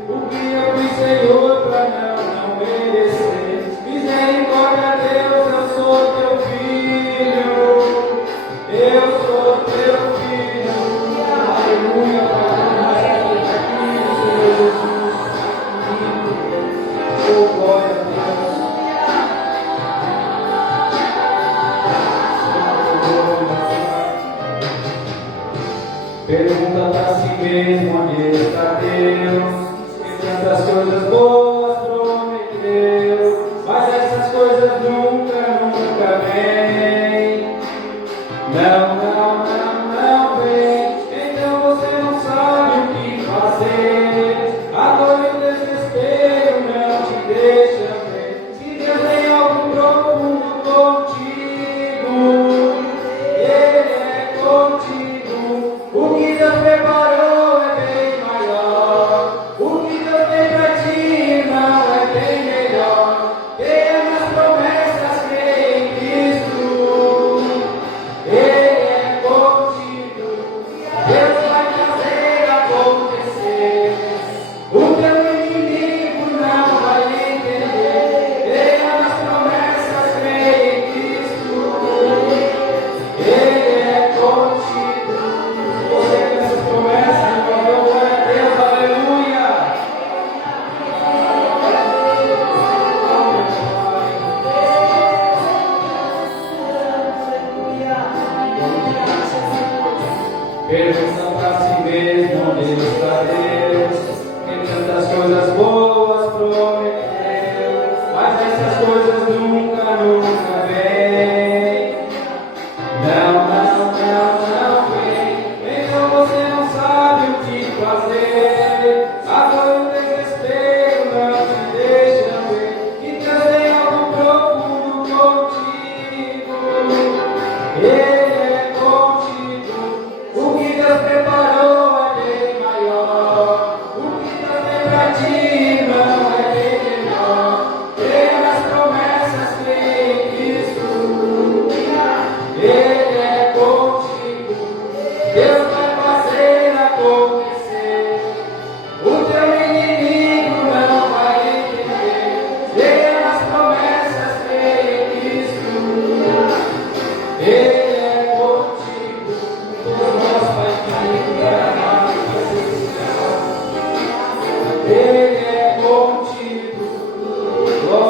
O que eu fiz, Senhor, para não merecer? Misericórdia, Deus, eu sou teu filho. Eu sou teu filho. Aleluia, Pai. Senhor Jesus. Oh, glória a Deus. Pergunta para si mesmo onde está Deus, que tantas coisas boas prometeu, mas essas coisas nunca vêm. Não vem. Então você não sabe o que fazer. A dor e o desespero não te deixam ver. Se Deus tem algo profundo contigo, Ele é contigo. O que Deus preparou é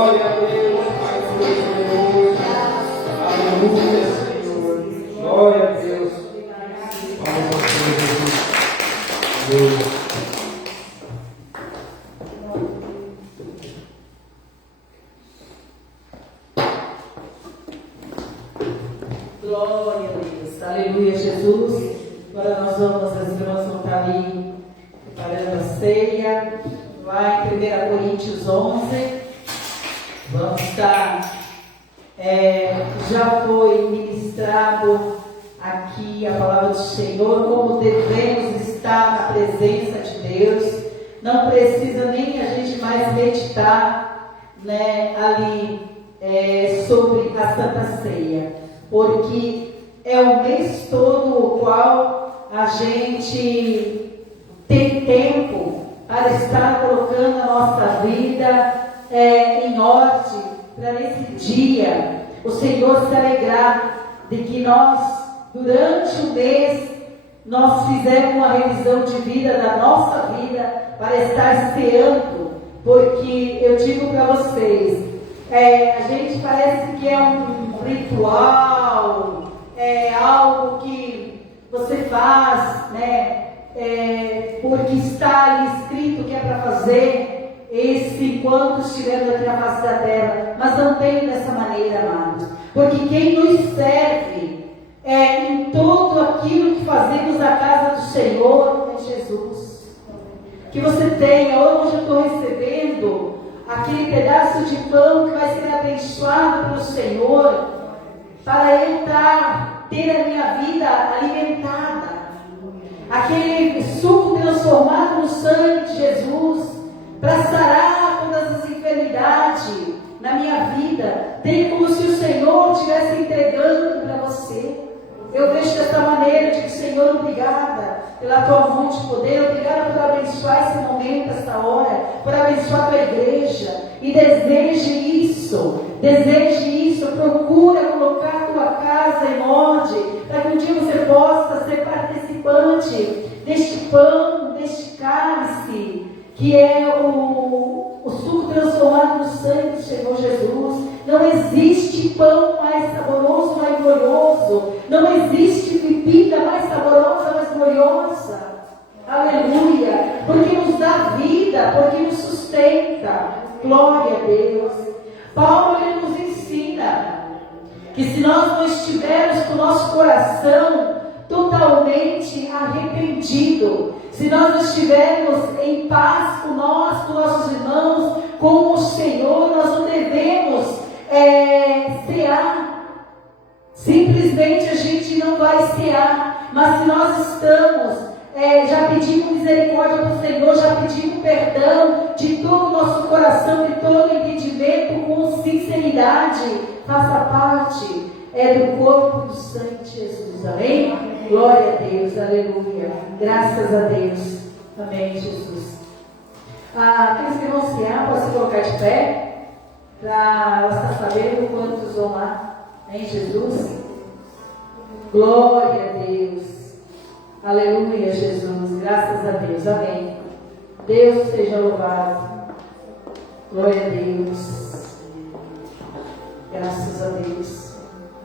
Glória a Deus, Pai Todo-Poderoso. Aleluia, Senhor. Glória a Deus. Palmas ao Senhor Jesus. Deus. Glória a Deus. Aleluia, Jesus. Agora nós vamos, as irmãs vão estar ali preparando a ceia. Lá em 1 Coríntios 11. Vamos estar. Já foi ministrado aqui a palavra do Senhor, como devemos estar na presença de Deus. Não precisa nem a gente mais meditar, né, ali sobre a Santa Ceia, porque é o mês todo o qual a gente tem tempo para estar colocando a nossa vida em ordem, para nesse dia o Senhor se alegrar de que nós, durante o mês, nós fizemos uma revisão de vida da nossa vida para estar ceando, porque eu digo para vocês, a gente parece que é um ritual, é algo que você faz, né? Porque está ali escrito que é para fazer enquanto estivermos aqui na face da terra, mas não tem dessa maneira, amados, porque quem nos serve em tudo aquilo que fazemos na casa do Senhor é Jesus. Que você tenha, hoje eu estou recebendo aquele pedaço de pão que vai ser abençoado pelo Senhor, para eu ter a minha vida alimentada, aquele suco transformado no sangue de Jesus, para sarar todas as enfermidades na minha vida. Tem como se o Senhor estivesse entregando para você. Eu vejo dessa maneira, de que, Senhor, obrigada pela tua mão de poder, obrigada por abençoar esse momento, essa hora, por abençoar a tua igreja. E deseje isso, procura colocar a tua casa em ordem, para que um dia você possa ser participante deste pão, deste cálice, que é o suco transformado no sangue do Senhor Jesus. Não existe pão mais saboroso, mais glorioso. Não existe bebida mais saborosa, mais gloriosa. Aleluia. Porque nos dá vida, porque nos sustenta. Glória a Deus. Paulo, ele nos ensina que se nós não estivermos com o nosso coração totalmente arrependido, se nós não estivermos em paz com nossos irmãos, com o Senhor, nós não devemos cear. Simplesmente a gente não vai cear. Mas se nós estamos, já pedimos misericórdia para o Senhor, já pedimos perdão de todo o nosso coração, de todo o entendimento, com sinceridade, faça parte do corpo do sangue de Jesus. Amém? Glória a Deus, aleluia. Graças a Deus. Amém, Jesus. Aqueles que vão cear, podem se colocar de pé, para ela estar sabendo quantos vão lá. Em Jesus. Glória a Deus. Aleluia, Jesus. Graças a Deus. Amém. Deus seja louvado. Glória a Deus. Graças a Deus.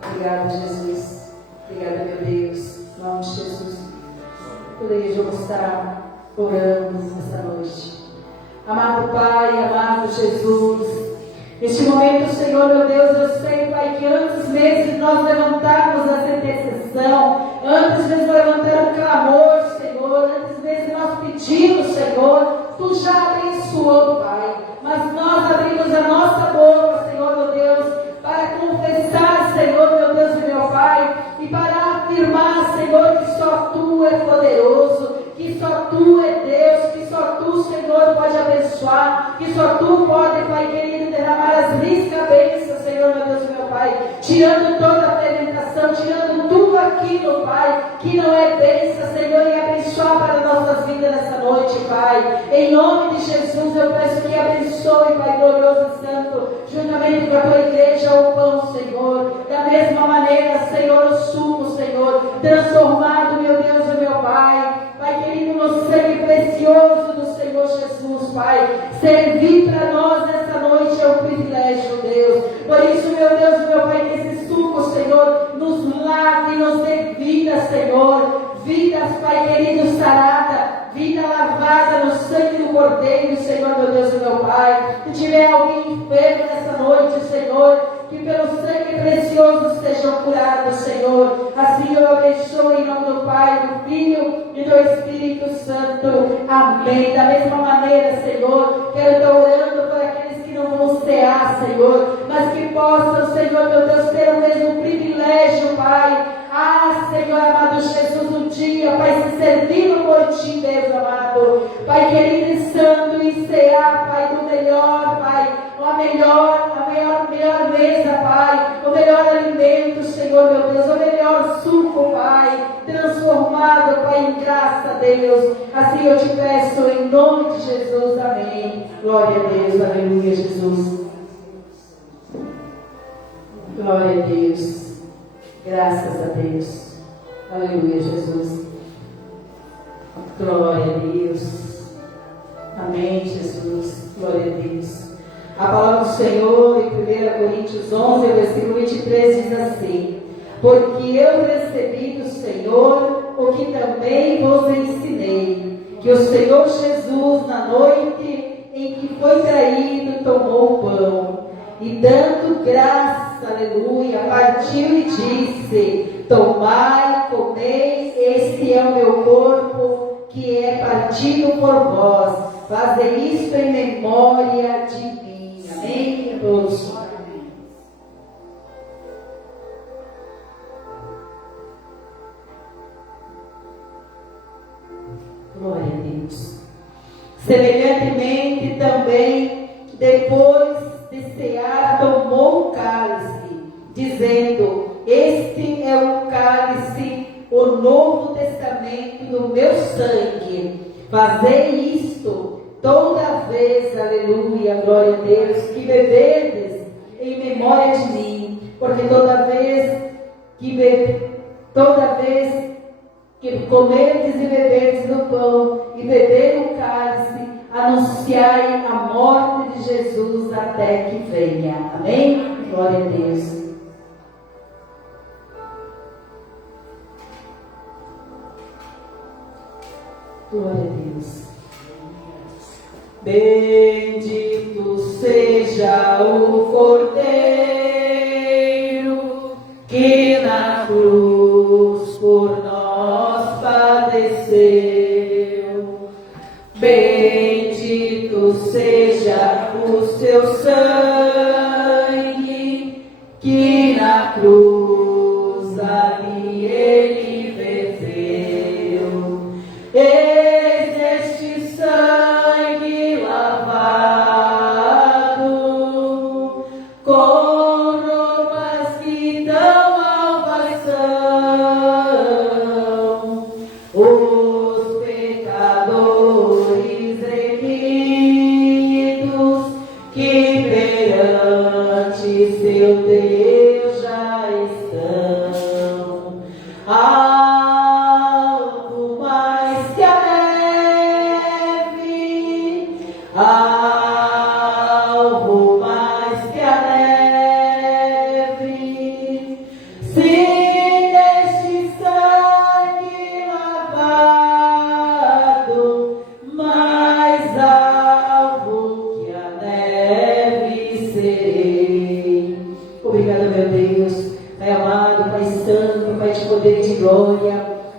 Obrigado, Jesus. Obrigada, meu Deus. Em nome de Jesus. Por aí eu vou estar orando nessa noite. Amado Pai, amado Jesus, neste momento, Senhor, meu Deus, eu sei, Pai, que antes mesmo de nós levantarmos essa intercessão, antes mesmo de levantar o clamor, Senhor, antes mesmo de nós pedirmos, Senhor, Tu já abençoou, Pai. Mas nós abrimos a nossa boca, Senhor, meu Deus, para confessar, Senhor, meu Deus e meu Pai, e para afirmar, Senhor, que só Tu é poderoso, que só Tu é Deus, que só Tu, Senhor, pode abençoar, que só Tu pode, Pai querido, derramar as riscas bênçãos, Senhor, meu Deus e meu Pai, tirando toda a fermentação, tirando tudo aquilo, Pai, que não é bênção, Senhor, e abençoar para nossas vidas nessa noite, Pai. Em nome de Jesus, eu peço que abençoe, Pai glorioso e santo, juntamente com a Tua igreja, o pão, Senhor. Da mesma maneira, Senhor, o sumo, Senhor, transformado, meu Deus e meu Pai. Pai querido, no sangue precioso do Senhor Jesus, Pai. Servir para nós nessa noite é um privilégio. isso, meu Deus, meu Pai, que esse suco, Senhor, nos lave, nos dê vida, Senhor. Vidas, Pai querido, sarada, vida lavada no sangue do Cordeiro, Senhor, meu Deus e meu Pai. Se tiver alguém enfermo nessa noite, Senhor, que pelo sangue precioso sejam curados, Senhor. Assim eu abençoo em nome do Pai, do Filho e do Espírito Santo. Amém. Da mesma maneira, Senhor, quero estar orando por aqueles que não vão cear, Senhor, mas que possam, Senhor, meu Deus, ter o mesmo privilégio, Pai. Ah, Senhor amado Jesus, um dia, Pai, se servindo por Ti, Deus amado, Pai querido e santo, e cear, Pai, do melhor, Pai, a melhor mesa, Pai, o melhor alimento, Senhor, meu Deus, o melhor suco, Pai, transformado, Pai, em graça, Deus. Assim eu te peço, em nome de Jesus, amém. Glória a Deus, aleluia, Jesus. Glória a Deus. Graças a Deus. Aleluia, Jesus. Glória a Deus. Amém, Jesus. Glória a Deus. A palavra do Senhor em 1 Coríntios 11, versículo 23 diz assim: porque eu recebi do Senhor o que também vos ensinei, que o Senhor Jesus, na noite em que foi traído, tomou o pão, e dando graça, aleluia, partiu e disse: tomai, comei, este é o meu corpo, que é partido por vós, fazei isto em memória de mim. Amém? Todos. Glória a Deus. Semelhantemente também, depois de cear, tomou o cálice, dizendo: este é o cálice, o Novo Testamento do meu sangue. Fazei isto toda vez, aleluia, glória a Deus, que beberdes em memória de mim, porque toda vez que comerdes e beberdes do pão e beber o cálice, anunciai a morte de Jesus até que venha. Amém? Glória a Deus. Glória a Deus. Bendito seja o Cordeiro que na cruz por nós padeceu. Bendito seja o seu sangue que na cruz ali ele verteu. Eis este sangue lavado com roupas que dão salvação. Os pecadores remidos que perante seu Deus já estão. Algo mais que a neve, algo mais que a neve. Sim, este sangue lavado, mais algo que a neve serei. Obrigada, meu Deus, Pai amado, Pai santo, Pai de poder e de glória.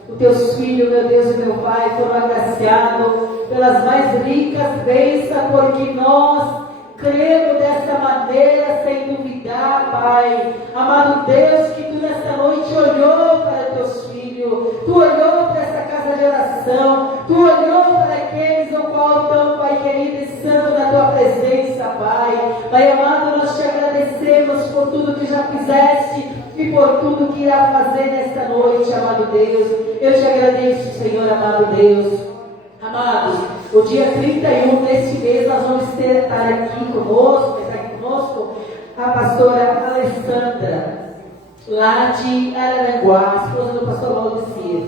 Os teus filhos, meu Deus e meu Pai, foram agraciados pelas mais ricas bênçãos, porque nós cremos dessa maneira, sem duvidar, Pai. Amado Deus, que Tu nessa noite olhou para teus filhos, Tu olhou para essa casa de oração, Tu olhou para aqueles o qual estão, Pai querido e santo, na Tua presença, Pai. Pai amado, nós Te agradecemos por tudo que já fizeste e por tudo que irá fazer nesta noite, amado Deus. Eu Te agradeço, Senhor, amado Deus. Amados, o dia 31 deste mês nós vamos estar aqui conosco, a pastora Alessandra, lá de Araranguá, esposa do pastor Valdecir.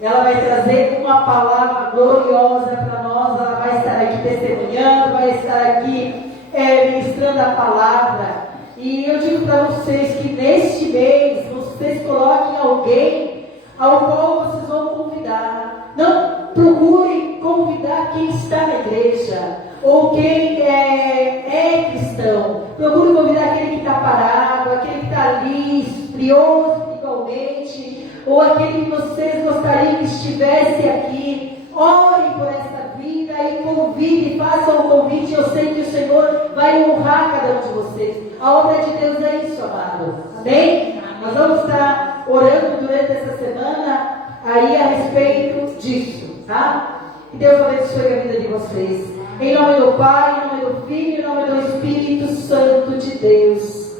Ela vai trazer uma palavra gloriosa para nós. Ela vai estar aqui testemunhando, vai estar aqui ministrando a palavra. E eu digo para vocês que neste mês vocês coloquem alguém ao qual vocês vão convidar. Não procurem convidar quem está na igreja ou quem é cristão. Procurem convidar aquele que está parado, aquele que está ali, esfrioso igualmente, ou aquele que vocês gostariam que estivesse aqui. Orem por essa vida e convidem, façam o convite. Eu sei que o Senhor vai honrar cada um de vocês. A obra de Deus é isso, amado. Amém? Nós vamos estar orando durante essa semana aí a respeito disso, tá? Que Deus abençoe a vida de vocês. Em nome do Pai, em nome do Filho, em nome do Espírito Santo de Deus.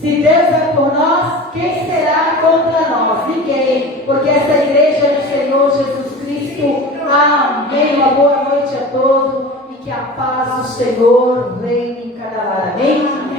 Se Deus é por nós, quem será contra nós? Ninguém, porque essa igreja é do Senhor Jesus Cristo. Amém. Uma boa noite a todos e que a paz do Senhor reine em cada lar. Amém.